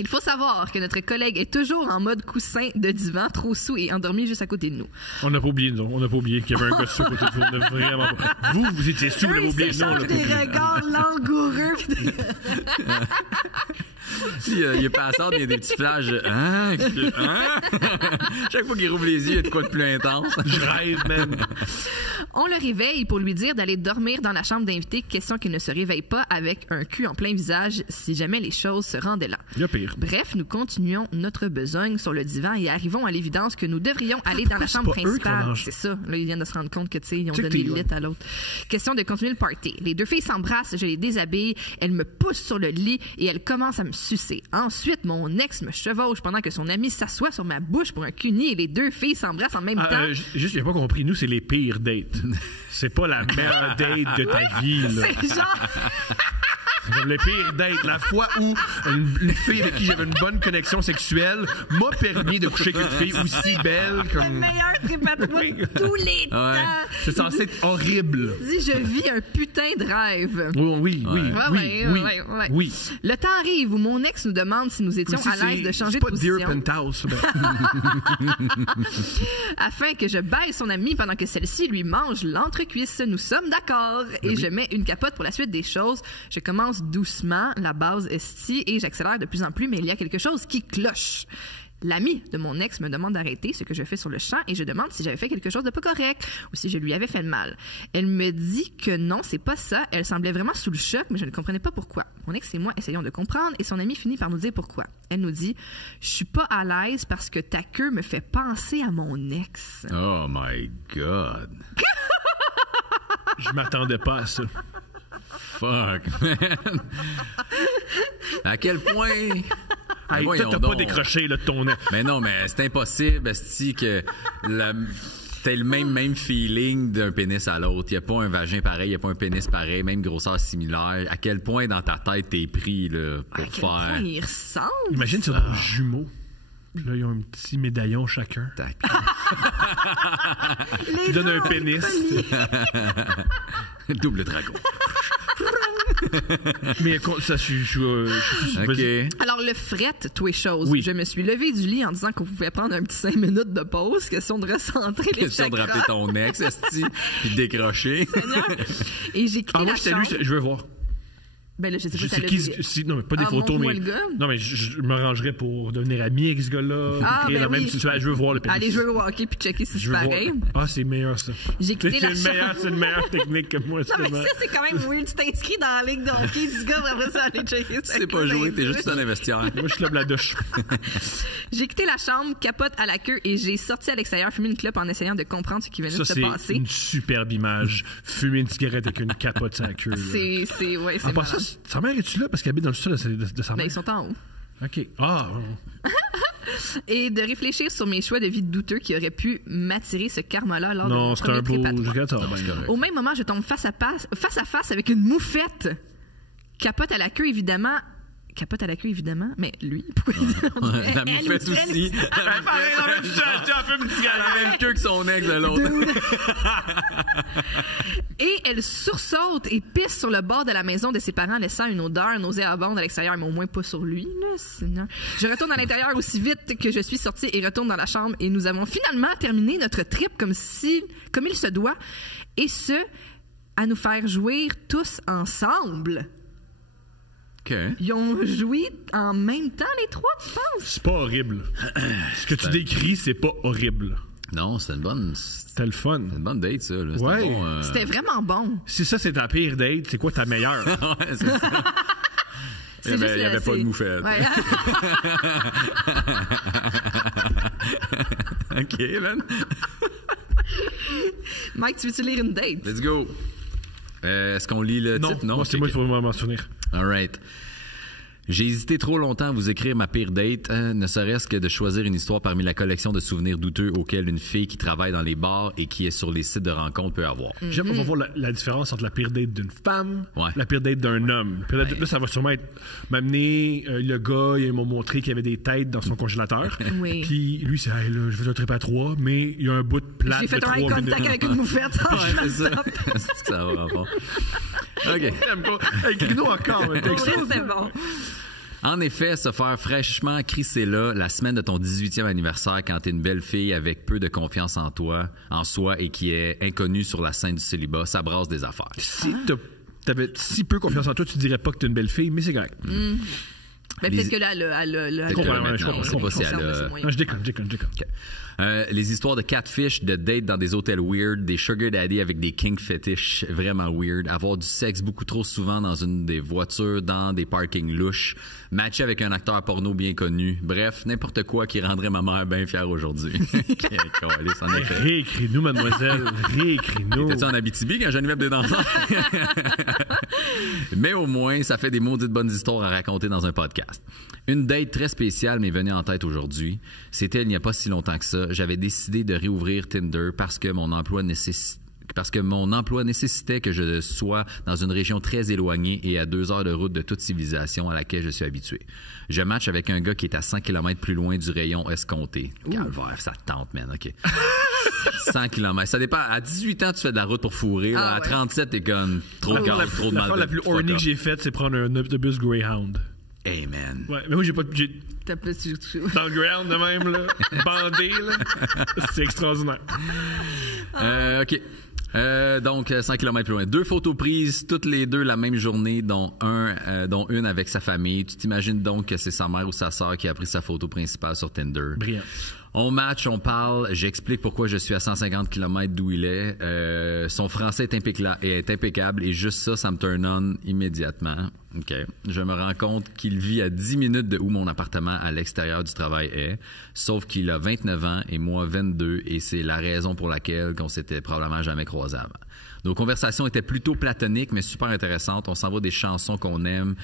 Il faut savoir que notre collègue est toujours en mode coussin de divan, trop sous et endormi juste à côté de nous. On n'a pas oublié, nous. On n'a pas oublié qu'il y avait un gars sous à côté de vous. On n'a vraiment pas. Vous étiez sous, vous l'avez oublié. Non, on l'a pas des oublié. regards langoureux. Il est pas à sorte, il y a des petits flashs. Hein? Chaque fois qu'il rouvre les yeux, il y a de quoi de plus intense. Je rêve, man. On le réveille pour lui dire d'aller dormir dans la chambre d'invité, question qu'il ne se réveille pas avec un cul en plein visage si jamais les choses se rendaient là. Il y a pire. Bref, nous continuons notre besogne sur le divan et arrivons à l'évidence que nous devrions aller dans la chambre c'est pas eux qui principale. ont C'est ça. Là, ils viennent de se rendre compte que, tu sais, ils ont Tu sais que donné t'es le lit à l'autre. Question de continuer le party. Les deux filles s'embrassent, je les déshabille, elles me poussent sur le lit et elles commencent à me sucer. Ensuite, mon ex me chevauche pendant que son ami s'assoit sur ma bouche pour un cuni et les deux filles s'embrassent en même temps. Juste, j'ai pas compris. Nous, c'est les pires dates. C'est pas la meilleure date de ta vie, là. C'est genre... C'est comme le pire date. La fois où une fille avec qui j'avais une bonne connexion sexuelle m'a permis de coucher avec une fille aussi belle le comme... meilleur trip à 3 de tous les temps. C'est censé être horrible. Dis, je vis un putain de rêve. Oui. Ouais. Le temps arrive où mon ex nous demande si nous étions Aussi, à l'aise de changer de c'est position. pas Dear Penthouse. Afin que je baille son ami pendant que celle-ci lui mange l'entrecuisse. Nous sommes d'accord. Et je mets une capote pour la suite des choses. Je commence doucement, la base esti, et j'accélère de plus en plus, mais il y a quelque chose qui cloche. L'ami de mon ex me demande d'arrêter ce que je fais sur le champ et je demande si j'avais fait quelque chose de pas correct ou si je lui avais fait le mal. Elle me dit que non, c'est pas ça. Elle semblait vraiment sous le choc, mais je ne comprenais pas pourquoi. Mon ex et moi essayons de comprendre et son ami finit par nous dire pourquoi. Elle nous dit « Je suis pas à l'aise parce que ta queue me fait penser à mon ex. » Oh my God. Je m'attendais pas à ça. Fuck, man. À quel point... Hey, toi, t'as pas décroché là, de ton ex. Mais non, mais c'est impossible, esti, que t'as le même feeling d'un pénis à l'autre. Il n'y a pas un vagin pareil, il n'y a pas un pénis pareil, même grosseur similaire. À quel point dans ta tête t'es pris là, pour À quel faire... point ils ressemblent. Imagine sur des jumeaux. Puis là, ils ont un petit médaillon chacun. Qui donne un pénis. Double dragon. Mais ça, je suis OK. Alors, le fret, toi chose. Oui. Je me suis levée du lit en disant qu'on pouvait prendre un petit 5 minutes de pause, question de recentrer les Question de chakras. rappeler ton ex, esti, puis de décrocher. Seigneur. Et j'ai quitté moi, la j'étais chambre. lui, je veux voir. Ben là, je sais pas Je si sais t'as qui. le... Non, mais pas des photos, montre-moi mais. le gars. Non, mais je me rangerais pour devenir ami avec ce gars-là. Ah, créer ben la même oui. situation. Je veux voir le pénis. Allez jouer au hockey puis checker si c'est pareil. Ah, c'est meilleur, ça. J'ai quitté la C'est chambre. une meilleure technique que moi, Non, mais ça, c'est quand même weird. Tu t'inscris dans la ligue de hockey du gars, après ça, aller checker. Tu sais pas jouer, t'es juste dans un vestiaire. Moi, je lève la douche. J'ai quitté la chambre, capote à la queue, et j'ai sorti à l'extérieur, fumé une clope en essayant de comprendre ce qui venait Ça, de se c'est passer. une superbe image. Fumer une cigarette avec une capote sur la queue. là. Ouais, c'est En passant, marrant. sa mère est-tu là parce qu'elle habite dans le sol de sa Ben, mère? ils sont en haut. OK. Ah, Et de réfléchir sur mes choix de vie douteux qui auraient pu m'attirer ce karma-là lors de non, mon c'est premier un beau. trip à Je trois. regarde ça. Ben, correct. Au même moment, je tombe face à face avec une moufette. Capote à la queue, évidemment. Capote à la queue, évidemment. Mais lui, pourquoi il dit La moufette aussi. La même queue que son ex, l'autre. Et elle sursaute et pisse sur le bord de la maison de ses parents, laissant une odeur nauséabonde à l'extérieur, mais au moins pas sur lui, là, Seigneur. Je retourne à l'intérieur aussi vite que je suis sortie et retourne dans la chambre et nous avons finalement terminé notre trip comme il se doit, et ce, à nous faire jouir tous ensemble. OK. Ils ont joui en même temps, les trois, tu penses? C'est pas horrible. Ce que tu décris, c'est pas horrible. Non, c'était une bonne fun. date, ça. Là. C'était Ouais. bon, C'était vraiment bon. Si ça, c'est ta pire date, c'est quoi ta meilleure? Ouais, c'est ça. C'est Il y juste avait le- pas de c'est- moufette. Ouais. OK, man. Mike, tu veux-tu lire une date? Let's go. Est-ce qu'on lit le titre? Non, moi, c'est ok. moi qui faut m'en souvenir. All right. J'ai hésité trop longtemps à vous écrire ma pire date, ne serait-ce que de choisir une histoire parmi la collection de souvenirs douteux auxquels une fille qui travaille dans les bars et qui est sur les sites de rencontres peut avoir. On va voir la différence entre la pire date d'une femme Ouais. la pire date d'un homme. Puis là, ça va sûrement être m'amener le gars, il m'a montré qu'il y avait des têtes dans son congélateur. Oui. Puis lui, c'est hey, là, je fais un trip à 3, mais il y a un bout de plate J'ai de fait 3 un eye minutes. contact avec une moufette. Ouais, c'est ça. C'est que ça va rapport. OK. J'aime pas. Écris-nous encore. Un texto. Ouais, c'est bon. En effet, se faire fraîchement crisser là la semaine de ton 18e anniversaire quand t'es une belle fille avec peu de confiance en toi, en soi et qui est inconnue sur la scène du célibat, ça brasse des affaires. Si t'avais si peu confiance en toi, tu dirais pas que t'es une belle fille, mais c'est correct. Mais peut-être que là, elle a Peut-être que là, comprends, maintenant, je comprends, on sait pas si elle a... Non, je déconne. OK. Les histoires de catfish, de dates dans des hôtels weird, des sugar daddy avec des kink fétiches vraiment weird, avoir du sexe beaucoup trop souvent dans une des voitures, dans des parkings louches, matcher avec un acteur porno bien connu, bref, n'importe quoi qui rendrait ma mère bien fière aujourd'hui. En effet. Réécris-nous, mademoiselle. Réécris-nous. T'étais en Abitibi quand j'animais des danseurs? Mais au moins, ça fait des maudites bonnes histoires à raconter dans un podcast. Une date très spéciale m'est venue en tête aujourd'hui. C'était il n'y a pas si longtemps que ça. J'avais décidé de réouvrir Tinder parce que mon emploi nécessitait que je sois dans une région très éloignée et à 2 heures de route de toute civilisation à laquelle je suis habitué. Je match avec un gars qui est à 100 km plus loin du rayon escompté. Calvaire, ça tente, man, OK. 100 km. Ça dépend. À 18 ans, tu fais de la route pour fourrer. Là. À 37, t'es comme trop de gaz, trop de mal. La fois la plus horny que j'ai faite, c'est prendre un autobus Greyhound. Hey, man. Ouais, mais moi, T'as plus dans le ground de même, là, bandé, là. C'est extraordinaire. OK. Donc, 100 km plus loin. 2 photos prises, toutes les deux la même journée, dont une avec sa famille. Tu t'imagines donc que c'est sa mère ou sa sœur qui a pris sa photo principale sur Tinder. Brillant. On match, on parle, j'explique pourquoi je suis à 150 km d'où il est. Son français est impeccable et juste ça, ça me turn on immédiatement. OK. Je me rends compte qu'il vit à 10 minutes de où mon appartement à l'extérieur du travail est, sauf qu'il a 29 ans et moi 22 et c'est la raison pour laquelle on s'était probablement jamais croisés avant. Nos conversations étaient plutôt platoniques, mais super intéressantes. On s'envoie des chansons qu'on aime.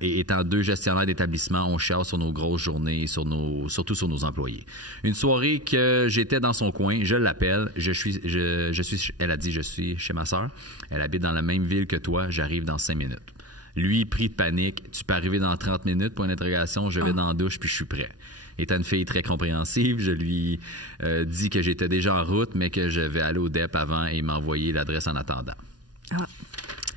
Et étant 2 gestionnaires d'établissement, on chiale sur nos grosses journées, surtout sur nos employés. Une soirée que j'étais dans son coin, je l'appelle. Elle a dit, je suis chez ma sœur. Elle habite dans la même ville que toi. J'arrive dans 5 minutes. Lui, pris de panique, tu peux arriver dans 30 minutes pour une interrogation. Je vais dans la douche puis je suis prêt. Étant une fille très compréhensive, je lui dis que j'étais déjà en route, mais que je vais aller au DEP avant et m'envoyer l'adresse en attendant. Ah.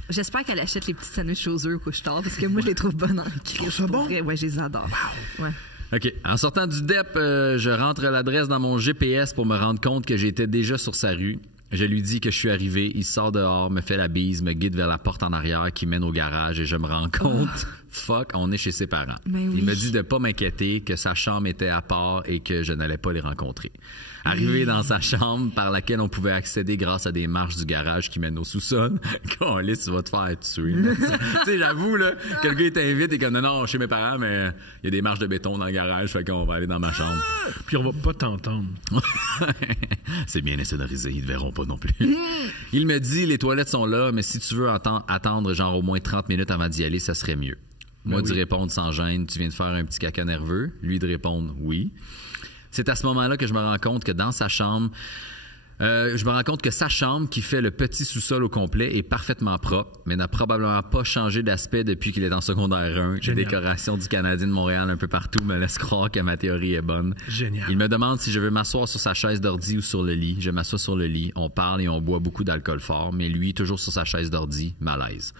J'espère qu'elle achète les petites sandwichs aux œufs au couche-tard, parce que moi, je les trouve bonnes en crise. C'est bon? Ouais, je les adore. Wow. Ouais. OK. En sortant du DEP, je rentre l'adresse dans mon GPS pour me rendre compte que j'étais déjà sur sa rue. Je lui dis que je suis arrivé, il sort dehors, me fait la bise, me guide vers la porte en arrière qui mène au garage et je me rends compte, fuck, on est chez ses parents. Mais oui. Il me dit de pas m'inquiéter, que sa chambre était à part et que je n'allais pas les rencontrer. Arrivé dans sa chambre par laquelle on pouvait accéder grâce à des marches du garage qui mènent au sous-sol, là, tu vas te faire tuer. Tu sais, j'avoue, là, que le gars t'invite et comme non, chez mes parents, mais il y a des marches de béton dans le garage, fait qu'on va aller dans ma chambre. Puis on va pas t'entendre. C'est bien insonorisé, ils ne verront pas non plus. Il me dit, les toilettes sont là, mais si tu veux attendre genre au moins 30 minutes avant d'y aller, ça serait mieux. Moi, d'y répondre sans gêne, tu viens de faire un petit caca nerveux. Lui de répondre oui. C'est à ce moment-là que je me rends compte que dans sa chambre, sa chambre, qui fait le petit sous-sol au complet, est parfaitement propre, mais n'a probablement pas changé d'aspect depuis qu'il est en secondaire 1. Les décorations du Canadien de Montréal un peu partout me laissent croire que ma théorie est bonne. Génial. Il me demande si je veux m'asseoir sur sa chaise d'ordi ou sur le lit. Je m'assois sur le lit, on parle et on boit beaucoup d'alcool fort, mais lui, toujours sur sa chaise d'ordi, malaise.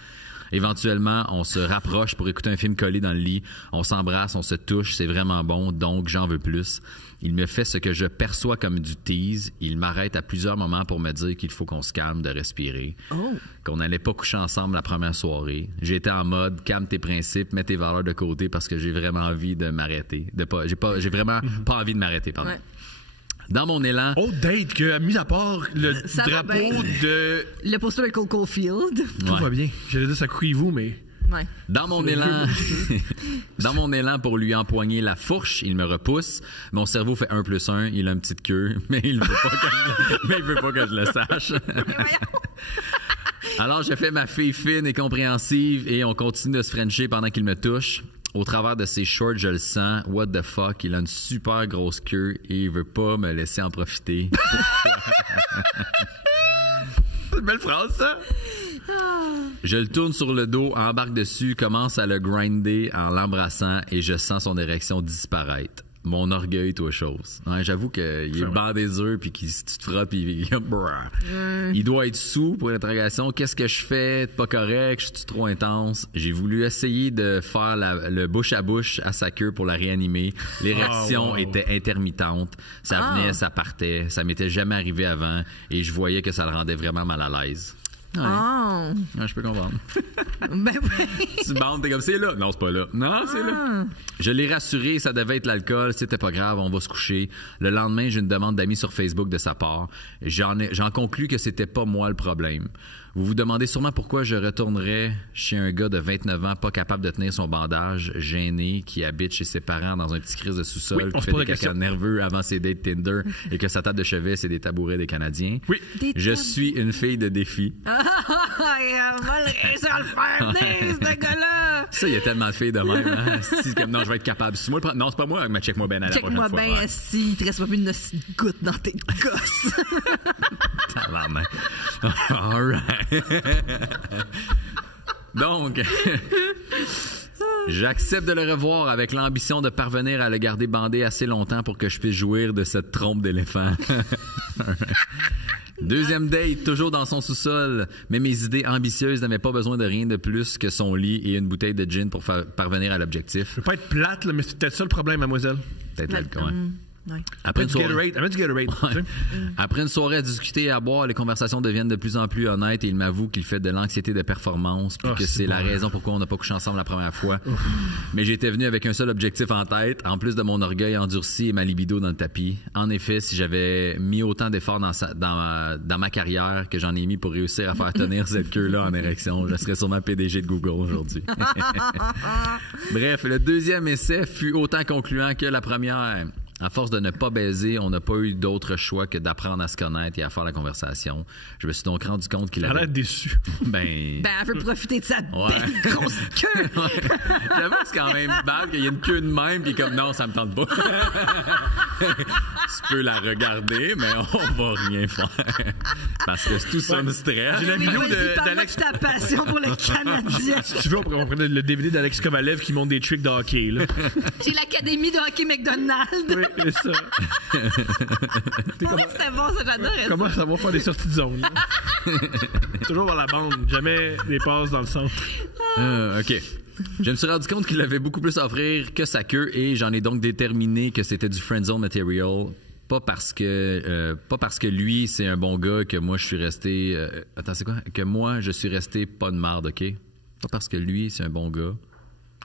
Éventuellement, on se rapproche pour écouter un film collé dans le lit. On s'embrasse, on se touche, c'est vraiment bon, donc j'en veux plus. Il me fait ce que je perçois comme du tease. Il m'arrête à plusieurs moments pour me dire qu'il faut qu'on se calme, de respirer. Qu'on n'allait pas coucher ensemble la première soirée. J'étais en mode, calme tes principes, mets tes valeurs de côté parce que j'ai vraiment envie de m'arrêter. J'ai vraiment pas envie de m'arrêter, pardon. Ouais. Dans mon élan... Oh, date que, mis à part le ça drapeau de... Le poster de Cole Caulfield. Tout va bien. J'allais dire ça couille-vous, mais... Ouais. Dans mon élan pour lui empoigner la fourche, il me repousse. Mon cerveau fait 1+1. Il a une petite queue, mais il veut pas que je le sache. Alors, je fais ma fille fine et compréhensive et on continue de se frencher pendant qu'il me touche. Au travers de ses shorts, je le sens. What the fuck? Il a une super grosse queue et il veut pas me laisser en profiter. C'est une belle phrase, ça? Je le tourne sur le dos, embarque dessus, commence à le grinder en l'embrassant et je sens son érection disparaître. Mon orgueil, toi, chose. Ouais, j'avoue qu'il est bandé des œufs puis qu'il tu te frottes puis il doit être sous pour l'interrogation. Qu'est-ce que je fais? Pas correct? Je suis trop intense? J'ai voulu essayer de faire le bouche à bouche à sa queue pour la réanimer. L'érection était intermittente. Ça venait, ça partait. Ça m'était jamais arrivé avant et je voyais que ça le rendait vraiment mal à l'aise. Ouais. Ouais, je peux comprendre. Ben oui. Tu bandes, t'es comme, c'est là. Non, c'est pas là. Non, c'est là. Je l'ai rassuré, ça devait être l'alcool. C'était pas grave, on va se coucher. Le lendemain, j'ai une demande d'amis sur Facebook de sa part. J'en conclus que c'était pas moi le problème. Vous vous demandez sûrement pourquoi je retournerais chez un gars de 29 ans pas capable de tenir son bandage, gêné, qui habite chez ses parents dans un petit crise de sous-sol, qui fait des caca nerveux avant ses dates Tinder et que sa table de chevet, c'est des tabourets des Canadiens. Oui. Je suis une fille de défi. Il va réussir à le faire venir, ce gars-là! Ça, il y a tellement de filles de même. Hein? Si, comme, non, je vais être capable. Si moi, non, c'est pas moi, mais check-moi bien à la prochaine fois. Check-moi bien, si il te reste pas plus de goutte dans tes gosses. Tabarnak. All right. Donc, j'accepte de le revoir avec l'ambition de parvenir à le garder bandé assez longtemps pour que je puisse jouir de cette trompe d'éléphant. Deuxième date, toujours dans son sous-sol, mais mes idées ambitieuses n'avaient pas besoin de rien de plus que son lit et une bouteille de gin pour parvenir à l'objectif. Je veux pas être plate, là, mais c'est peut-être ça le problème, mademoiselle. Peut-être l'alcool. Ouais. Après une soirée, ouais. Après une soirée à discuter et à boire, les conversations deviennent de plus en plus honnêtes et il m'avoue qu'il fait de l'anxiété de performance puis que c'est la raison pourquoi on n'a pas couché ensemble la première fois. Mais j'étais venu avec un seul objectif en tête, en plus de mon orgueil endurci et ma libido dans le tapis. En effet, si j'avais mis autant d'efforts dans ma carrière que j'en ai mis pour réussir à faire tenir cette queue-là en érection, je serais sûrement PDG de Google aujourd'hui. Bref, le deuxième essai fut autant concluant que la première. À force de ne pas baiser, on n'a pas eu d'autre choix que d'apprendre à se connaître et à faire la conversation. Je me suis donc rendu compte qu'il avait... Elle a l'air déçue. Ben, elle veut profiter de sa belle grosse queue. J'avoue que c'est quand même bad qu'il y ait une queue de même puis comme non, ça me tente pas. Tu peux la regarder, mais on va rien faire. Parce que tout ça me stresse. J'ai la vidéo d'Alex. Ta passion pour le Canadien. Si tu veux, on prend le DVD d'Alex Kovalev qui montre des tricks de hockey. Là. J'ai l'Académie de hockey McDonald's. Oui, c'est ça. C'était bon, ça, j'adorais ça. Comment ça va faire des sorties de zone? Toujours dans la bande, jamais des passes dans le centre. OK. Je me suis rendu compte qu'il avait beaucoup plus à offrir que sa queue et j'en ai donc déterminé que c'était du friendzone material. Pas parce que lui, c'est un bon gars que moi, je suis resté... attends, c'est quoi? Que moi, je suis resté pas de marde, OK? Pas parce que lui, c'est un bon gars.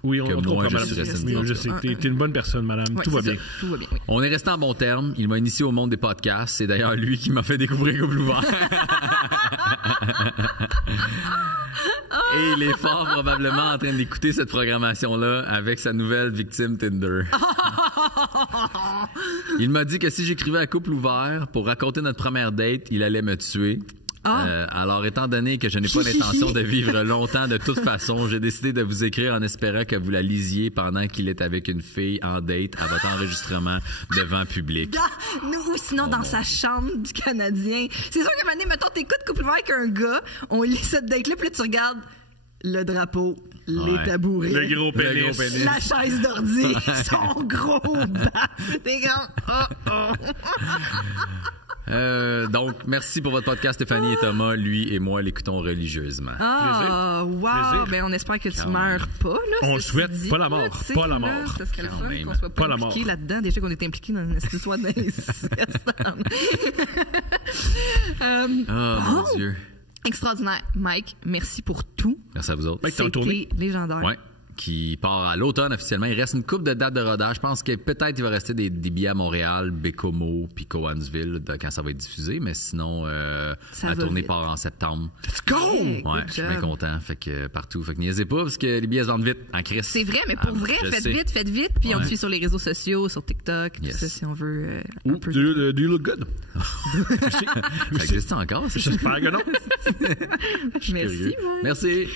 Oui, on moi, je suis resté oui, je sais. T'es une bonne personne, madame. Ouais, tout va bien. Tout va bien, oui. On est resté en bon terme. Il m'a initié au monde des podcasts. C'est d'ailleurs lui qui m'a fait découvrir Couple Ouvert. Et il est fort probablement en train d'écouter cette programmation-là avec sa nouvelle victime Tinder. Il m'a dit que si j'écrivais à Couple Ouvert pour raconter notre première date, il allait me tuer. Alors, étant donné que je n'ai pas l'intention de vivre longtemps de toute façon, j'ai décidé de vous écrire en espérant que vous la lisiez pendant qu'il est avec une fille en date à votre enregistrement devant public. Ou sinon dans sa chambre du Canadien. C'est sûr qu'à un moment donné, mettons, t'écoutes Couple Ouvert avec un gars, on lit cette date-là, puis là, tu regardes le drapeau, les tabourets, le gros pénis, la chaise d'ordi, son gros bat. T'es comme... Donc, merci pour votre podcast, Stéphanie et Thomas. Lui et moi l'écoutons religieusement. Wow! Ben, on espère que tu meurs pas, là. On le souhaite. Pas la mort. Pas la mort. Ça serait le fun qu'on soit pas impliqué là-dedans. Déjà qu'on est impliqué dans cette histoire d'inceste. Mon Dieu. Extraordinaire. Mike, merci pour tout. Merci à vous autres. C'était légendaire. Ouais. qui part à l'automne officiellement. Il reste une couple de dates de rodage. Je pense que peut-être il va rester des billets à Montréal, Bécomo, puis Cowansville quand ça va être diffusé. Mais sinon, la tournée part en septembre. Let's go! Hey, Ouais, good je suis job. bien content. Fait que partout. Fait que niaisez pas parce que les billets se vendent vite en crise. C'est vrai, mais pour vrai, je faites sais. vite. Puis on Ouais. te suit sur les réseaux sociaux, sur TikTok, tout Yes. ça, si on veut un Ouh, peu. do you look good? Ça existe encore, ça? J'espère que non. Merci, moi. Merci.